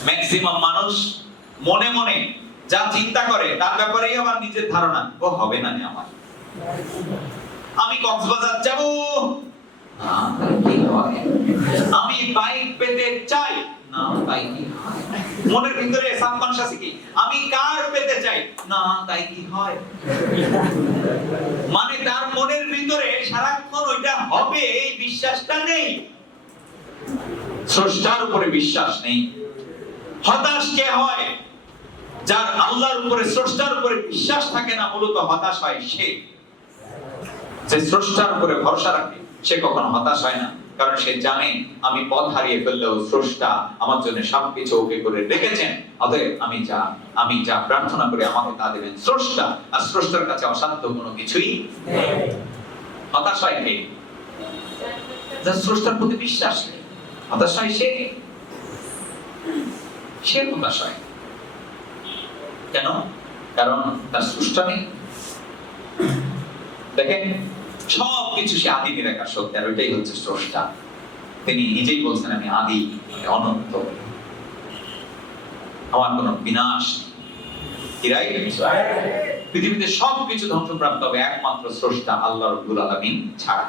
ম্যাক্সিমাম মানুষ মনে মনে যা চিন্তা করে তার ব্যাপারেই আবার নিজের ধারণা, ও হবে না আমার। আমি কক্সবাজার যাব, আমি বাইক পেতে চাই, না তাই কি হয়? মনের ভিতরে সাবকনশিয়াস কি, আমি কার পেতে চাই, না তাই কি হয়? মানে তার মনের ভিতরে সারাক্ষণ ওইটা হবে এই বিশ্বাসটা নেই, স্রষ্টার উপরে বিশ্বাস নেই। হতাশ কে হয়? যার আল্লাহর উপরে, স্রষ্টার উপরে বিশ্বাস থাকে না, মূলত হতাশ হয় সে। যে স্রষ্টার উপরে ভরসা রাখে সে কখনো হতাশ হয় না, কারণ সে জানে আমি পথ হারিয়ে ফেললেও স্রষ্টা আমার জন্য সবকিছু ওকে করে রেখেছেন। অতএব আমি যা প্রার্থনা করি আমাকে তা দেবেন স্রষ্টা, আর স্রষ্টার কাছে অসাধ্য কোনো কিছুই নেই। হতাশ হয় কে? যার স্রষ্টার প্রতি বিশ্বাস নেই, হতাশ হয় সে। সে হতাশ হয় কেন? কারণ তার স্রষ্টা নেই। দেখেন সবকিছু সে আদি নিরাকার সত্য, আর ওইটাই হচ্ছে স্রষ্টা। তিনি নিজেই বলছেন আমি আদি, অনন্ত, আমার কোনো বিনাশ নেই। পৃথিবীতে সবকিছু ধ্বংসপ্রাপ্ত হবে, একমাত্র স্রষ্টা আল্লাহ রাব্বুল আলামিন ছাড়া।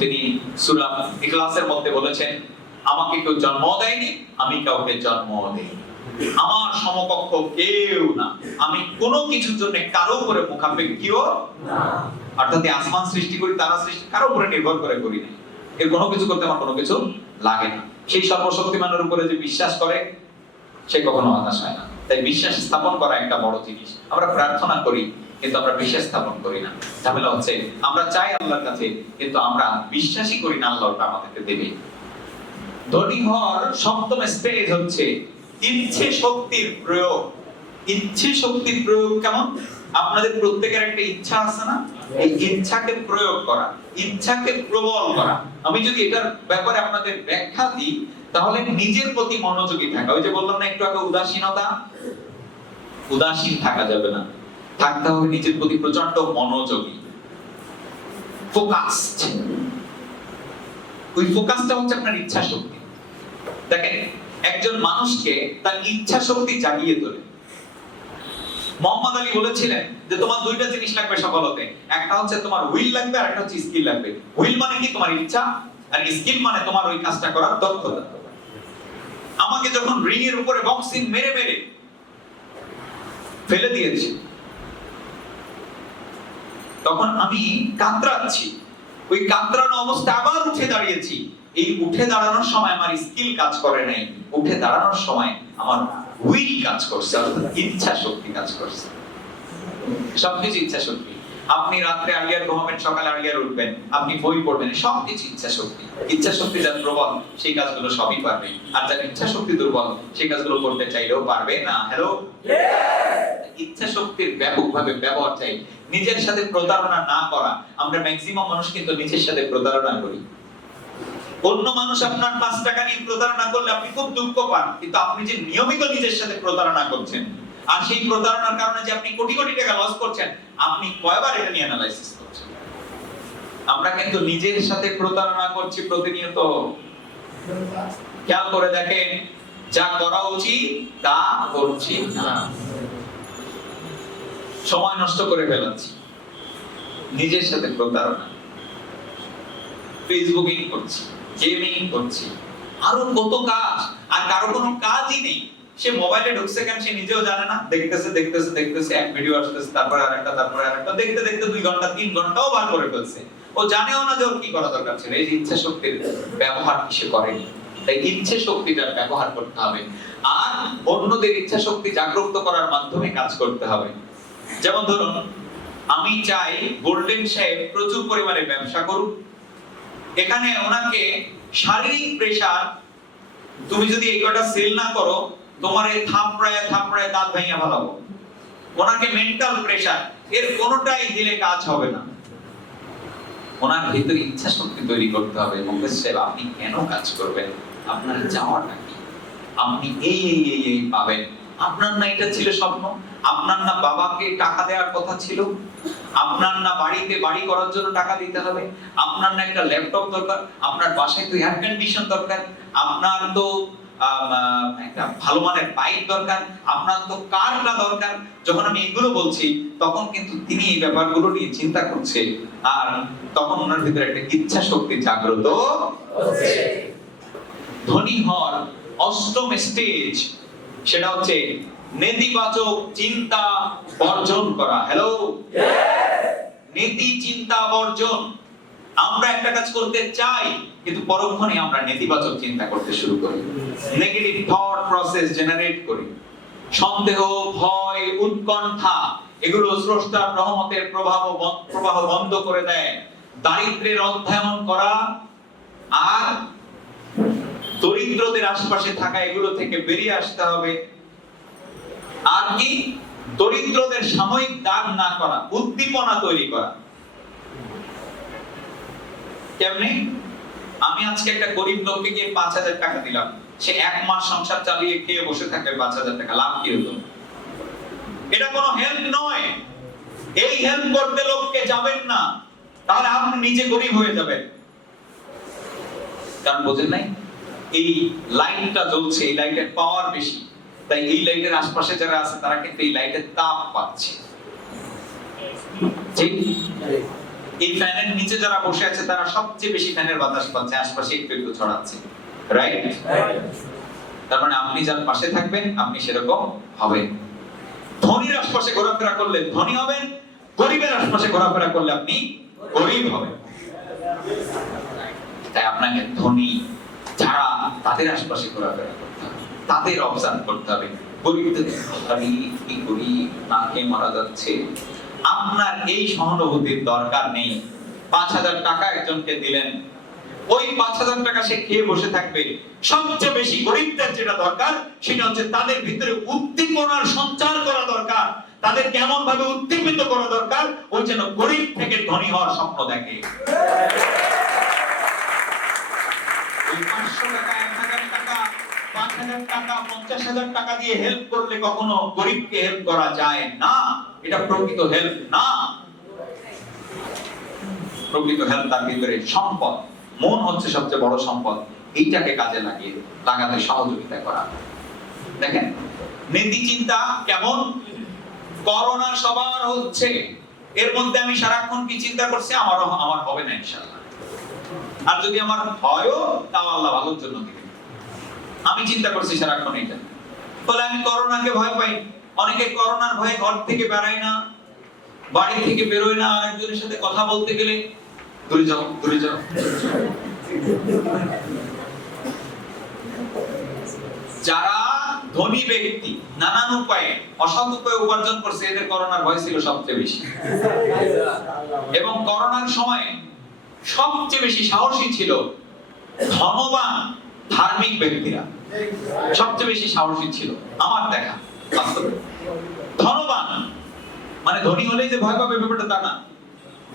তিনি সূরা ইখলাসের মধ্যে বলেছেন, আমাকে কেউ জন্ম দেয়নি, আমি কাউকে জন্ম দেইনি, আমার সমকক্ষ কেউ না, আমি কোনো কিছুর জন্য কারো উপরে মুখাপেক্ষীও না। অর্থাৎ আসমান সৃষ্টি করি, তারা সৃষ্টি কারো উপরে নির্ভর করে করি না, এর কোনো কিছু করতে আমার কোনো কিছু লাগে না। সেই সর্বশক্তিমানের উপরে যে বিশ্বাস করে সে কখনো হতাশ হয় না। তাই বিশ্বাস স্থাপন করা একটা বড় জিনিস। আমরা প্রার্থনা করি কিন্তু আমরা বিশ্বাস স্থাপন করি না। ঝামেলা হচ্ছে আমরা চাই আল্লাহর কাছে, কিন্তু আমরা বিশ্বাসই করি না আল্লাহ ওটা আমাদেরকে দেবে। ধনী হওয়ার সপ্তম স্টেজ হচ্ছে ইচ্ছে শক্তির প্রয়োগ। ইচ্ছে শক্তির প্রয়োগ কেমন? আপনাদের প্রত্যেকের একটা ইচ্ছা আছে না? এই ইচ্ছাকে প্রয়োগ করা, ইচ্ছাকে প্রবল করা। আমি যদি এটার ব্যাপারে আপনাদের ব্যাখ্যা দিই, তাহলে নিজের প্রতি মনোযোগী থাকা। ওই যে বললাম না একটু আগে উদাসীনতা, উদাসীন থাকা যাবে না, থাকতে হবে নিজের প্রতি প্রচন্ড মনোযোগী, ফোকাসড। ওই ফোকাসটা হচ্ছে আপনার ইচ্ছা শক্তি। দেখেন, একজন মানুষকে তার ইচ্ছা শক্তি জাগিয়ে তোলে। মোহাম্মদ আলী বলেছিলেন যে তোমার দুইটা জিনিস লাগবে সফলতে, একটা হচ্ছে তোমার উইল লাগবে আর একটা হচ্ছে স্কিল লাগবে। উইল মানে কি? তোমার ইচ্ছা, আর স্কিল মানে তোমার ওই কাজটা করার দক্ষতা। আমাকে যখন রিংয়ের উপরে বক্সিং মেরে মেরে ফেলে দিয়েছে, তখন আমি কাতরাচ্ছি। ওই কাতরানো অবস্থায় আবার উঠে দাঁড়িয়েছি। এই উঠে দাঁড়ানোর সময় আমার স্কিল কাজ করে নাই, উঠে দাঁড়ানোর সময় আমার উইল কাজ করছে, অর্থাৎ ইচ্ছা শক্তি কাজ করছে। সবকিছু ইচ্ছা শক্তি। আপনি রাত্রে আর্লিয়ার ঘুমাবেন, সকালে আর্লিয়ার উঠবেন, আপনি বই পড়বেন, সবকিছু ইচ্ছা শক্তি। ইচ্ছা শক্তি যার প্রবল সেই কাজগুলো সবই পারবে, আর যার ইচ্ছা শক্তি দুর্বল সেই কাজগুলো করতে চাইলেও পারবে না। হ্যালো, ইচ্ছা শক্তির ব্যাপকভাবে ব্যবহার চাই। নিজের সাথে প্রতারণা না করা। আমরা ম্যাক্সিমাম মানুষ কিন্তু নিজের সাথে প্রতারণা করি। অন্য মানুষ আপনার 5 টাকা নিয়ে প্রতারণা করলে আপনি খুব দুঃখ পান, কিন্তু আপনি যে নিয়মিত নিজের সাথে প্রতারণা করছেন, আর সেই প্রতারণার কারণে যে আপনি কোটি কোটি টাকা লস করছেন, আপনি কয়বার এটা নিয়ে অ্যানালাইসিস করছেন? আমরা কিন্তু নিজের সাথে প্রতারণা করছি প্রতিনিয়ত। খেয়াল করে দেখেন, যা করা উচিত তা করছি না, সময় নষ্ট করে ফেলাচ্ছি, নিজের সাথে প্রতারণা। ফেসবুকিং করছি, গেমিং করছি, আরো কত কাজ, আর কারো কোনো কাজই নেই। সে মোবাইলে ঢুকছে কেন সে নিজেও জানে না, দেখতেছে দেখতেছে দেখতেছে, এক ভিডিও আসতেছে, তারপরে আরেকটা, তারপরে আরেকটা, দেখতে দেখতে 2 ঘন্টা 3 ঘন্টাও বার করে ফেলছে। ও জানেও না যে ওর কি করা দরকার ছিল। এই যে ইচ্ছা শক্তির ব্যবহার সে করেনি। তাই ইচ্ছা শক্তিটার ব্যবহার করতে হবে, আর অন্যদের ইচ্ছা শক্তি জাগ্রত করার মাধ্যমে কাজ করতে হবে। যেমন ধরুন, আমি চাই গোল্ডেন সাহেব প্রচুর পরিমাণে ব্যবসা করুক। এখানে ওনাকে শারীরিক প্রেসার, তুমি যদি এই কটা সেল না করো তোমার এই থাপড়ায় থাপড়ায় দাঁত ভাঙিয়ে ফেলাবো। ওনাকে মেন্টাল প্রেসার, এর কোনোটাই দিলে কাজ হবে না। ওনার ভিতরে ইচ্ছা শক্তি তৈরি করতে হবে। মুকেশ সাহেব, আপনি কেন কাজ করবেন? আপনার যাওয়াটা কি? আপনি এই এই এই এই পাবেন। আপনার না এটা ছিল স্বপ্ন? আপনার না বাবাকে টাকা দেওয়ার কথা ছিল? আপনার না বাড়িতে বাড়ি করার জন্য টাকা দিতে হবে? আপনার না একটা ল্যাপটপ দরকার? আপনার বাসায় তো এয়ার কন্ডিশন দরকার? আপনার তো একটা ভালো মানের বাইক দরকার? আপনার তো কারটা দরকার? যখন আমি এগুলো বলছি, তখন কিন্তু তিনি এই ব্যাপারগুলো নিয়ে চিন্তা করছে, আর তখন ওনার ভিতরে একটা ইচ্ছা শক্তি জাগ্রত হচ্ছে। ধনী হওয়ার 8ম স্টেজ, সেটা হচ্ছে নেতিবাচক চিন্তা বর্জন করা। হ্যালো, নেতি চিন্তা বর্জন। আমরা একটা কাজ করতে চাই, কিন্তু পরক্ষণে আমরা নেতিবাচক চিন্তা করতে শুরু করি, নেগেটিভ থট প্রসেস জেনারেট করি। সন্দেহ, ভয়, উৎকণ্ঠা, এগুলো স্রষ্টার রহমতের প্রবাহ বন্ধ করে দেয়। দারিদ্র্যের অধ্যয়ন করা আর দরিদ্রদের আশেপাশে থাকা, এগুলো থেকে বেরিয়ে আসতে হবে। আর কি? দরিদ্রদের সাময়িক দান না করা, উদ্দীপনা তৈরি করা। কেমনে? আমি আজকে একটা গরিব লোককে গিয়ে 5000 টাকা দিলাম, সে 1 মাস সংসার চালিয়ে খেয়ে বসে থাকে, 5000 টাকা লাভ কি হলো? এটা কোনো হেল্প নয়। এই হেল্প করতে লোককে যাবেন না, তাহলে আপনি নিজে গরিব হয়ে যাবেন। কারণ বোঝেন নাই, এই লাইটটা জ্বলছে, এই লাইটের পাওয়ার বেশি, তাই এই লাইটের আশপাশে যারা আছে তারা কিন্তু এই লাইটের তাপ পাচ্ছে। ঠিক? এই ফ্যানের নিচে যারা বসে আছে তারা সবচেয়ে বেশি ফ্যানের বাতাস পাচ্ছে, আশপাশে একটু একটু ছড়াচ্ছে। রাইট? তার মানে আপনি যার পাশে থাকবেন আপনি সেরকম হবেন। ধনীর আশপাশে ঘোরাফেরা করলে ধনী হবেন, গরিবের আশপাশে ঘোরাফেরা করলে আপনি গরিব হবেন। তাই আপনাকে ধনী যারা তাদের আশপাশে ঘোরাফেরা করতে হবে, তাদের অবজার্ভ করতে হবে। গরিবদের আমি কি করি, না খেয়ে মারা যাচ্ছে, আপনার এই সহানুভূতির দরকার নেই। 5000 টাকা একজনকে দিলেন, ওই 5,000 টাকা সে খেয়ে বসে থাকবে। সবচেয়ে বেশি গরিবদের যেটা দরকার সেটা হচ্ছে তাদের ভিতরে উদ্দীপনার সঞ্চার করা দরকার, তাদের কেমন ভাবে উদ্দীপিত করা দরকার, ওই যেন গরিব থেকে ধনী হওয়ার স্বপ্ন দেখে। ওই 500 টাকা, 1000 টাকা, 5000 টাকা, 50,000 টাকা দিয়ে হেল্প করলে কখনো গরিবকে হেল্প করা যায় না। এটা প্রকৃত হেল্প না। প্রকৃত হেল্প তার ভিতরে সম্পদ, মন হচ্ছে সবচেয়ে বড় সম্পদ। এইটাকে কাজে লাগাতে সহযোগিতা করা। দেখেন নীতি চিন্তা কেমন। করোনা সবার হচ্ছে, এর মধ্যে আমি সারাক্ষণ কি চিন্তা করছি, আমার হবে না ইনশাআল্লাহ। আর যদি আমার হয়ও তাও আল্লাহ ভালোর জন্য দিবেন। আমি চিন্তা করছি সারাক্ষণ এটা। ফলে আমি করোনাকে ভয় পাই। অনেকে করোনার ভয়ে ঘর থেকে বেরোয় না, বাড়ি থেকে বেরোয় না, আরেকজনের সাথে কথা বলতে গেলে দূরে যাও, দূরে যাও। যারা ধনী ব্যক্তি নানান উপায়ে, অসৎ উপায়ে উপার্জন করছে, এদের করোনার ভয় ছিল সবচেয়ে বেশি। এবং করোনার সময় সবচেয়ে বেশি সাহসী ছিল ধনবান ধার্মিক ব্যক্তিরা। সবচেয়ে বেশি সাহসী ছিল আমার দেখা বাস্তবে। ধনবান মানে ধনী হলেই যে ভয় পাবে ব্যাপারটা তা না।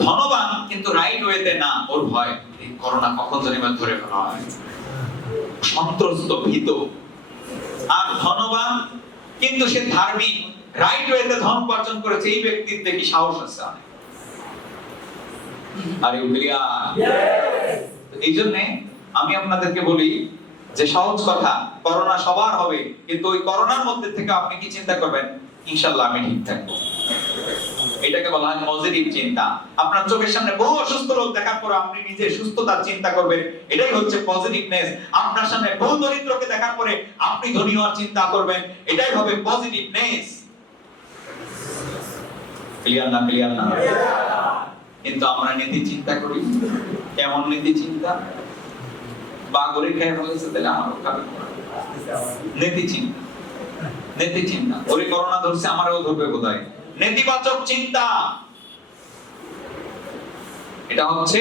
ধনবান কিন্তু রাইট ওয়েতে না, ওর ভয় এই করোনা কখন জানি ধরে ফেলা হয়, সন্ত্রস্ত ভীত। আর ধনবান কিন্তু সে ধার্মিক, রাইট ওয়েতে ধন উপার্জন করেছে, এই ব্যক্তির দেখি সাহস আছে অনেক। আরে এই জন্য আমি আপনাদেরকে বলি যে সহজ কথা, করোনা সবার হবে, কিন্তু ওই করোনার মধ্যে থেকে আপনি কি চিন্তা করবেন, ইনশাআল্লাহ আমি ঠিক থাকবো। এটাকে বলা হয় পজিটিভ চিন্তা। আপনার চোখের সামনে বহু অসুস্থ লোক দেখার পর আপনি নিজে সুস্থতার চিন্তা করবেন, এটাই হচ্ছে পজিটিভনেস। আপনার সামনে বহু দরিদ্রকে দেখার পরে আপনি ধনী হওয়ার চিন্তা করবেন, এটাই হবে পজিটিভনেস। ক্লিয়ার না? ক্লিয়ার না? কিন্তু আমরা নীতি চিন্তা করি। কেমন নীতি চিন্তা? বাগরে খেয়ে ফেলেছে তাহলে আমারও খাবে। নীতি চিন্তা, নীতি চিন্তা। ওরে করোনা ধরছে আমারও ধরবে বোধহয়। নেতিবাচক চিন্তা, এটা হচ্ছে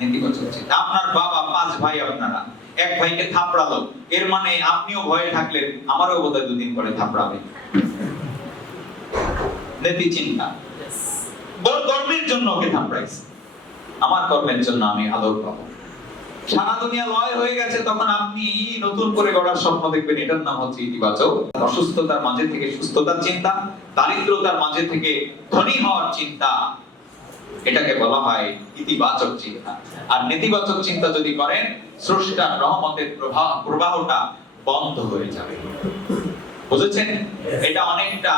নেতিবাচক চিন্তা। আপনার বাবা 5 ভাই, আপনারা এক ভাইকে থাপড়ালো, এর মানে আপনিও ভয়ে থাকলেন আমারও বোধহয় 2 দিন পরে থাপড়াবে। নীতি চিন্তা। ওর কর্মের জন্য ওকে থাপড়াইছে, আমার কর্মের জন্য আমি আদর পাবো। সারা দুনিয়া লয় হয়ে গেছে, তখন আপনি নতুন করে গড়ার স্বপ্ন দেখবেন, এটার নাম হচ্ছে ইতিবাচক। অসুস্থতার মাঝে থেকে সুস্থতার চিন্তা, দারিদ্রতার মাঝে থেকে ধনী হওয়ার চিন্তা, এটাকে বলা হয় ইতিবাচক চিন্তা। আর নেতিবাচক চিন্তা যদি করেন, স্রষ্টার রহমতের প্রবাহটা বন্ধ হয়ে যাবে। বুঝেছেন? এটা অনেকটা,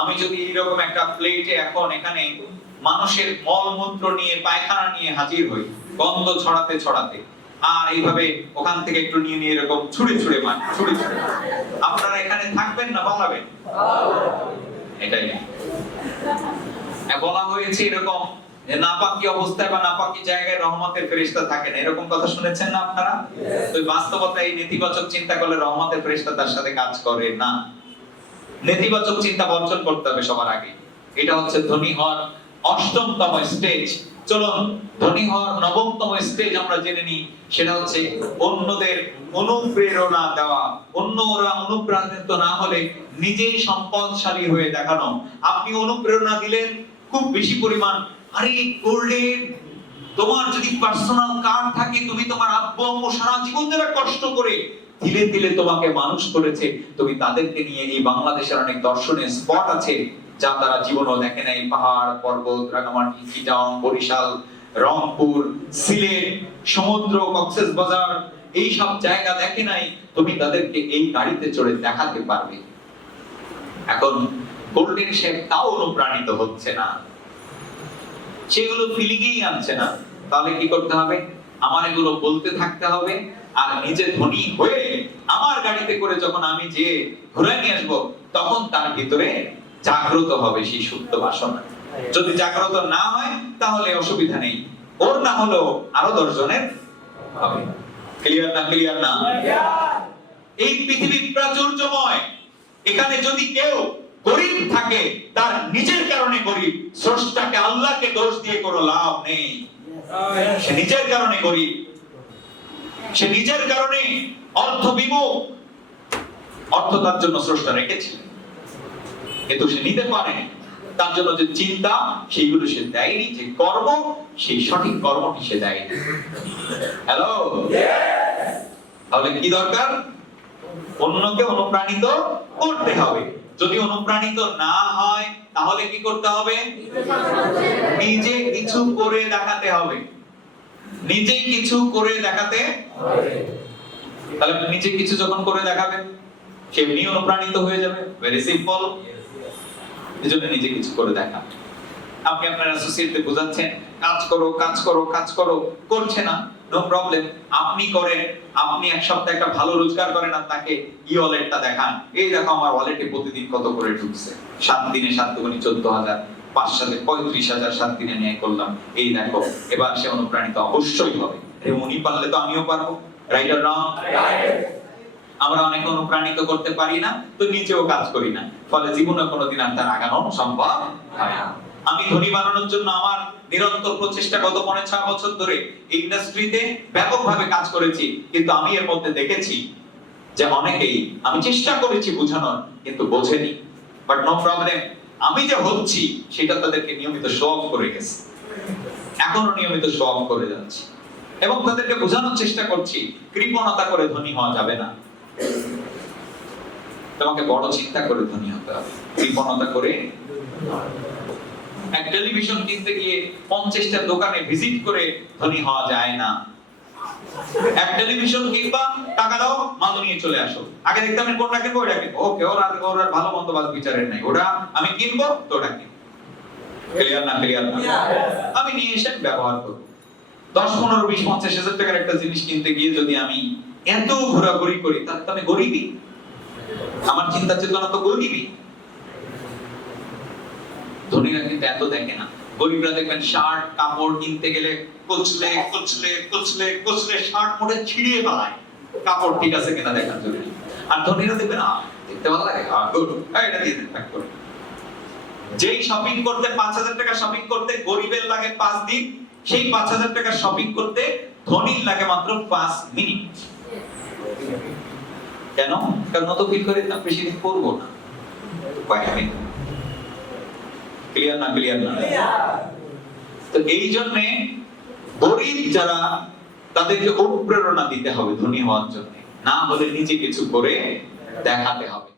আমি যদি এরকম একটা প্লেটে এখন এখানে মানুষের মলমূত্র নিয়ে, পায়খানা নিয়ে হাজির হই, গন্ধ ছড়াতে ছড়াতে, আর এইভাবে ওখান থেকে একটু নিয়ে নিয়ে এরকম ছুঁড়ে ছুঁড়ে মারি, ছুঁড়ে ছুঁড়ে, আপনারা এখানে থাকবেন না পালাবেন? এটাই বলা হয়েছে এরকম যে নাপাকি অবস্থায় বা নাপাকি জায়গায় রহমতের ফেরেশতা থাকে না, এরকম কথা শুনেছেন না আপনারা? তো বাস্তবতা এই নেতিবাচক চিন্তা করলে রহমতের ফেরেশতা তার সাথে কাজ করে না। নেতিবাচক চিন্তা বর্জন করতে হবে সবার আগে। এটা হচ্ছে ধনী হওয়ার 8তম স্টেজ। চলুন ধনী হওয়ার 9তম স্টেজ আমরা জেনে নিই। সেটা হচ্ছে অন্যদের অনুপ্রেরণা দেওয়া। অন্যরা অনুপ্রাণিত না হলে নিজেই সম্পদশালী হয়ে দেখানো। আপনি অনুপ্রেরণা দিলেন খুব বেশি পরিমাণ, আরে গোল্ডেন, তোমার যদি পার্সোনাল কার থাকে, তুমি তোমার আব্বু আম্মু সারা জীবন যারা কষ্ট করে ধীরে ধীরে তোমাকে মানুষ করেছে, তুমি তাদেরকে নিয়ে এই বাংলাদেশের অনেক দর্শনীয় স্পট আছে যা তারা জীবনও দেখে নাই, পাহাড় পর্বত, রাঙামাটি, চিটাগং, বরিশাল, রংপুর, সিলেট, সমুদ্র, কক্সবাজার, এই সব জায়গা দেখে নাই, তুমি তাদেরকে এই গাড়িতে চড়ে দেখাতে পারবে। এখন গোল্ডেন শেফ তাও অনুপ্রাণিত হচ্ছে না, সেগুলো ফিলিংই আনছে না। তাহলে কি করতে হবে? আমার এগুলো বলতে থাকতে হবে, আর নিজে ধনী হয়ে আমার গাড়িতে করে যখন আমি যে ঘুরে নিয়ে আসবো, তখন তার ভিতরে জাগ্রত হবে সেই সুপ্ত বাসনা। যদি জাগ্রত না হয় তাহলে অসুবিধা নেই, ওর না হলেও আরো 10 জনের হবে। ক্লিয়ার না? ক্লিয়ার না? এই পৃথিবী প্রাচুর্যময়, এখানে যদি কেউ গরিব থাকে তার নিজের কারণে গরিব, স্রষ্টাকে আল্লাহকে দোষ দিয়ে কোনো লাভ নেই, সে নিজের কারণে গরিব। সে নিজের কারণে অর্থ বিমুখ, অর্থ তার জন্য স্রষ্টা রেখেছিলেন, কিন্তু সে নিতে পারে। তার জন্য যে চিন্তা সেইগুলো সে দেয়নি, যে কর্ম সেই সঠিক কর্মটি সে দেয়নি। হ্যালো, তাহলে কি দরকার? অন্যকে অনুপ্রাণিত করতে হবে। যদি অনুপ্রাণিত না হয় তাহলে কি করতে হবে? নিজে কিছু করে দেখাতে হবে। নিজে কিছু করে দেখাতে হবে। তাহলে নিজে কিছু যখন করে দেখাবেন, সে এমনি অনুপ্রাণিত হয়ে যাবে। Very simple. এজন্য নিজে কিছু করে দেখা। আপনি আপনার অ্যাসোসিয়েটকে বোঝাচ্ছেন, কাজ করো কাজ করো কাজ করো, করছে না, নো প্রবলেম। আপনি করেন, আপনি এক সপ্তাহে একটা ভালো রোজগার করেন, আর তাকে ই ওয়ালেটটা দেখান, এই দেখো আমার ওয়ালেটে প্রতিদিন কত করে ঢুকছে, 7 দিনে 7 দুগুণে 14,000, 5 সাথে 35,000, 7 দিনে নিয়ে করলাম, এই দেখো। এবার সে অনুপ্রাণিত অবশ্যই হবে। উনি পারলে তো আমিও পারবো। Right or wrong? আমরা অনেক অনুপ্রাণিত করতে পারি না, তো নিজেও কাজ করি না, ফলে জীবনে কোনোদিন আর তার আগানো সম্ভব হয় না। আমি ধনী বানানোর জন্য আমার নিরন্তর প্রচেষ্টা গত 5-6 বছর ধরে ইন্ডাস্ট্রিতে ব্যাপকভাবে কাজ করেছি, কিন্তু আমি এর মধ্যে দেখেছি যে অনেকেই, আমি চেষ্টা করেছি বোঝানোর, কিন্তু বোঝেনি। বাট নো প্রবলেম, আমি যে হচ্ছি সেটা তাদেরকে নিয়মিত শো অফ করে গেছে, এখনো নিয়মিত শো অফ করে যাচ্ছি, এবং তাদেরকে বোঝানোর চেষ্টা করছি কৃপণতা করে ধনী হওয়া যাবে না। তোমাকে বড় চিন্তা করে ধনী হতে হবে, কৃপণতা করে। এক টেলিভিশন কিনতে গিয়ে 50টা দোকানে ভিজিট করে ধনী হওয়া যায় না। এক টেলিভিশন কিনবা, টাকা দাও, মাল নিয়ে চলে আসো। আগে দেখতাম আমি কোনটা কিনবো, ওটা কিনবো, ওকে, ওর আর ভালো মন্দ বাদ বিচারের নাই, ওটা আমি কিনবো তো ওটা কিনবো। ক্লিয়ার না? ক্লিয়ার না? আমি নিয়ে এসে ব্যবহার করব। 10, 15, 20, 50 হাজার টাকার একটা জিনিস কিনতে গিয়ে যদি আমি এত ঘোরাঘুরি করি, তাহলে তো আমি গরিবই। আমার চিন্তা চেতনা তো গরিবই। ধনীরা কিন্তু এত দেখে না। গরিবরা দেখবেন শার্ট কাপড় কিনতে গেলে কুচলে কুচলে কুচলে কুচলে শার্ট মোড়ে ছিঁড়িয়ে ফেলায়, কাপড় ঠিক আছে কিনা দেখার জন্য। আর ধনীরা দেখবেন, দেখতে ভালো লাগে, গুড, এটা দিয়ে দেন, প্যাক করে। যেই শপিং করতে 5,000 টাকা শপিং করতে গরিবের লাগে 5 দিন, সেই 5,000 টাকা শপিং করতে ধনীর লাগে মাত্র 5 মিনিট। কেন? কারণ অত ফিল করে না, বেশি দিন করবো না, কয়েক মিনিট। ক্লিয়ার না? ক্লিয়ার না? তো এই জন্য গরিব যারা, তাদেরকে অনুপ্রেরণা দিতে হবে ধনী হওয়ার জন্য, না হলে নিজে কিছু করে দেখাতে হবে।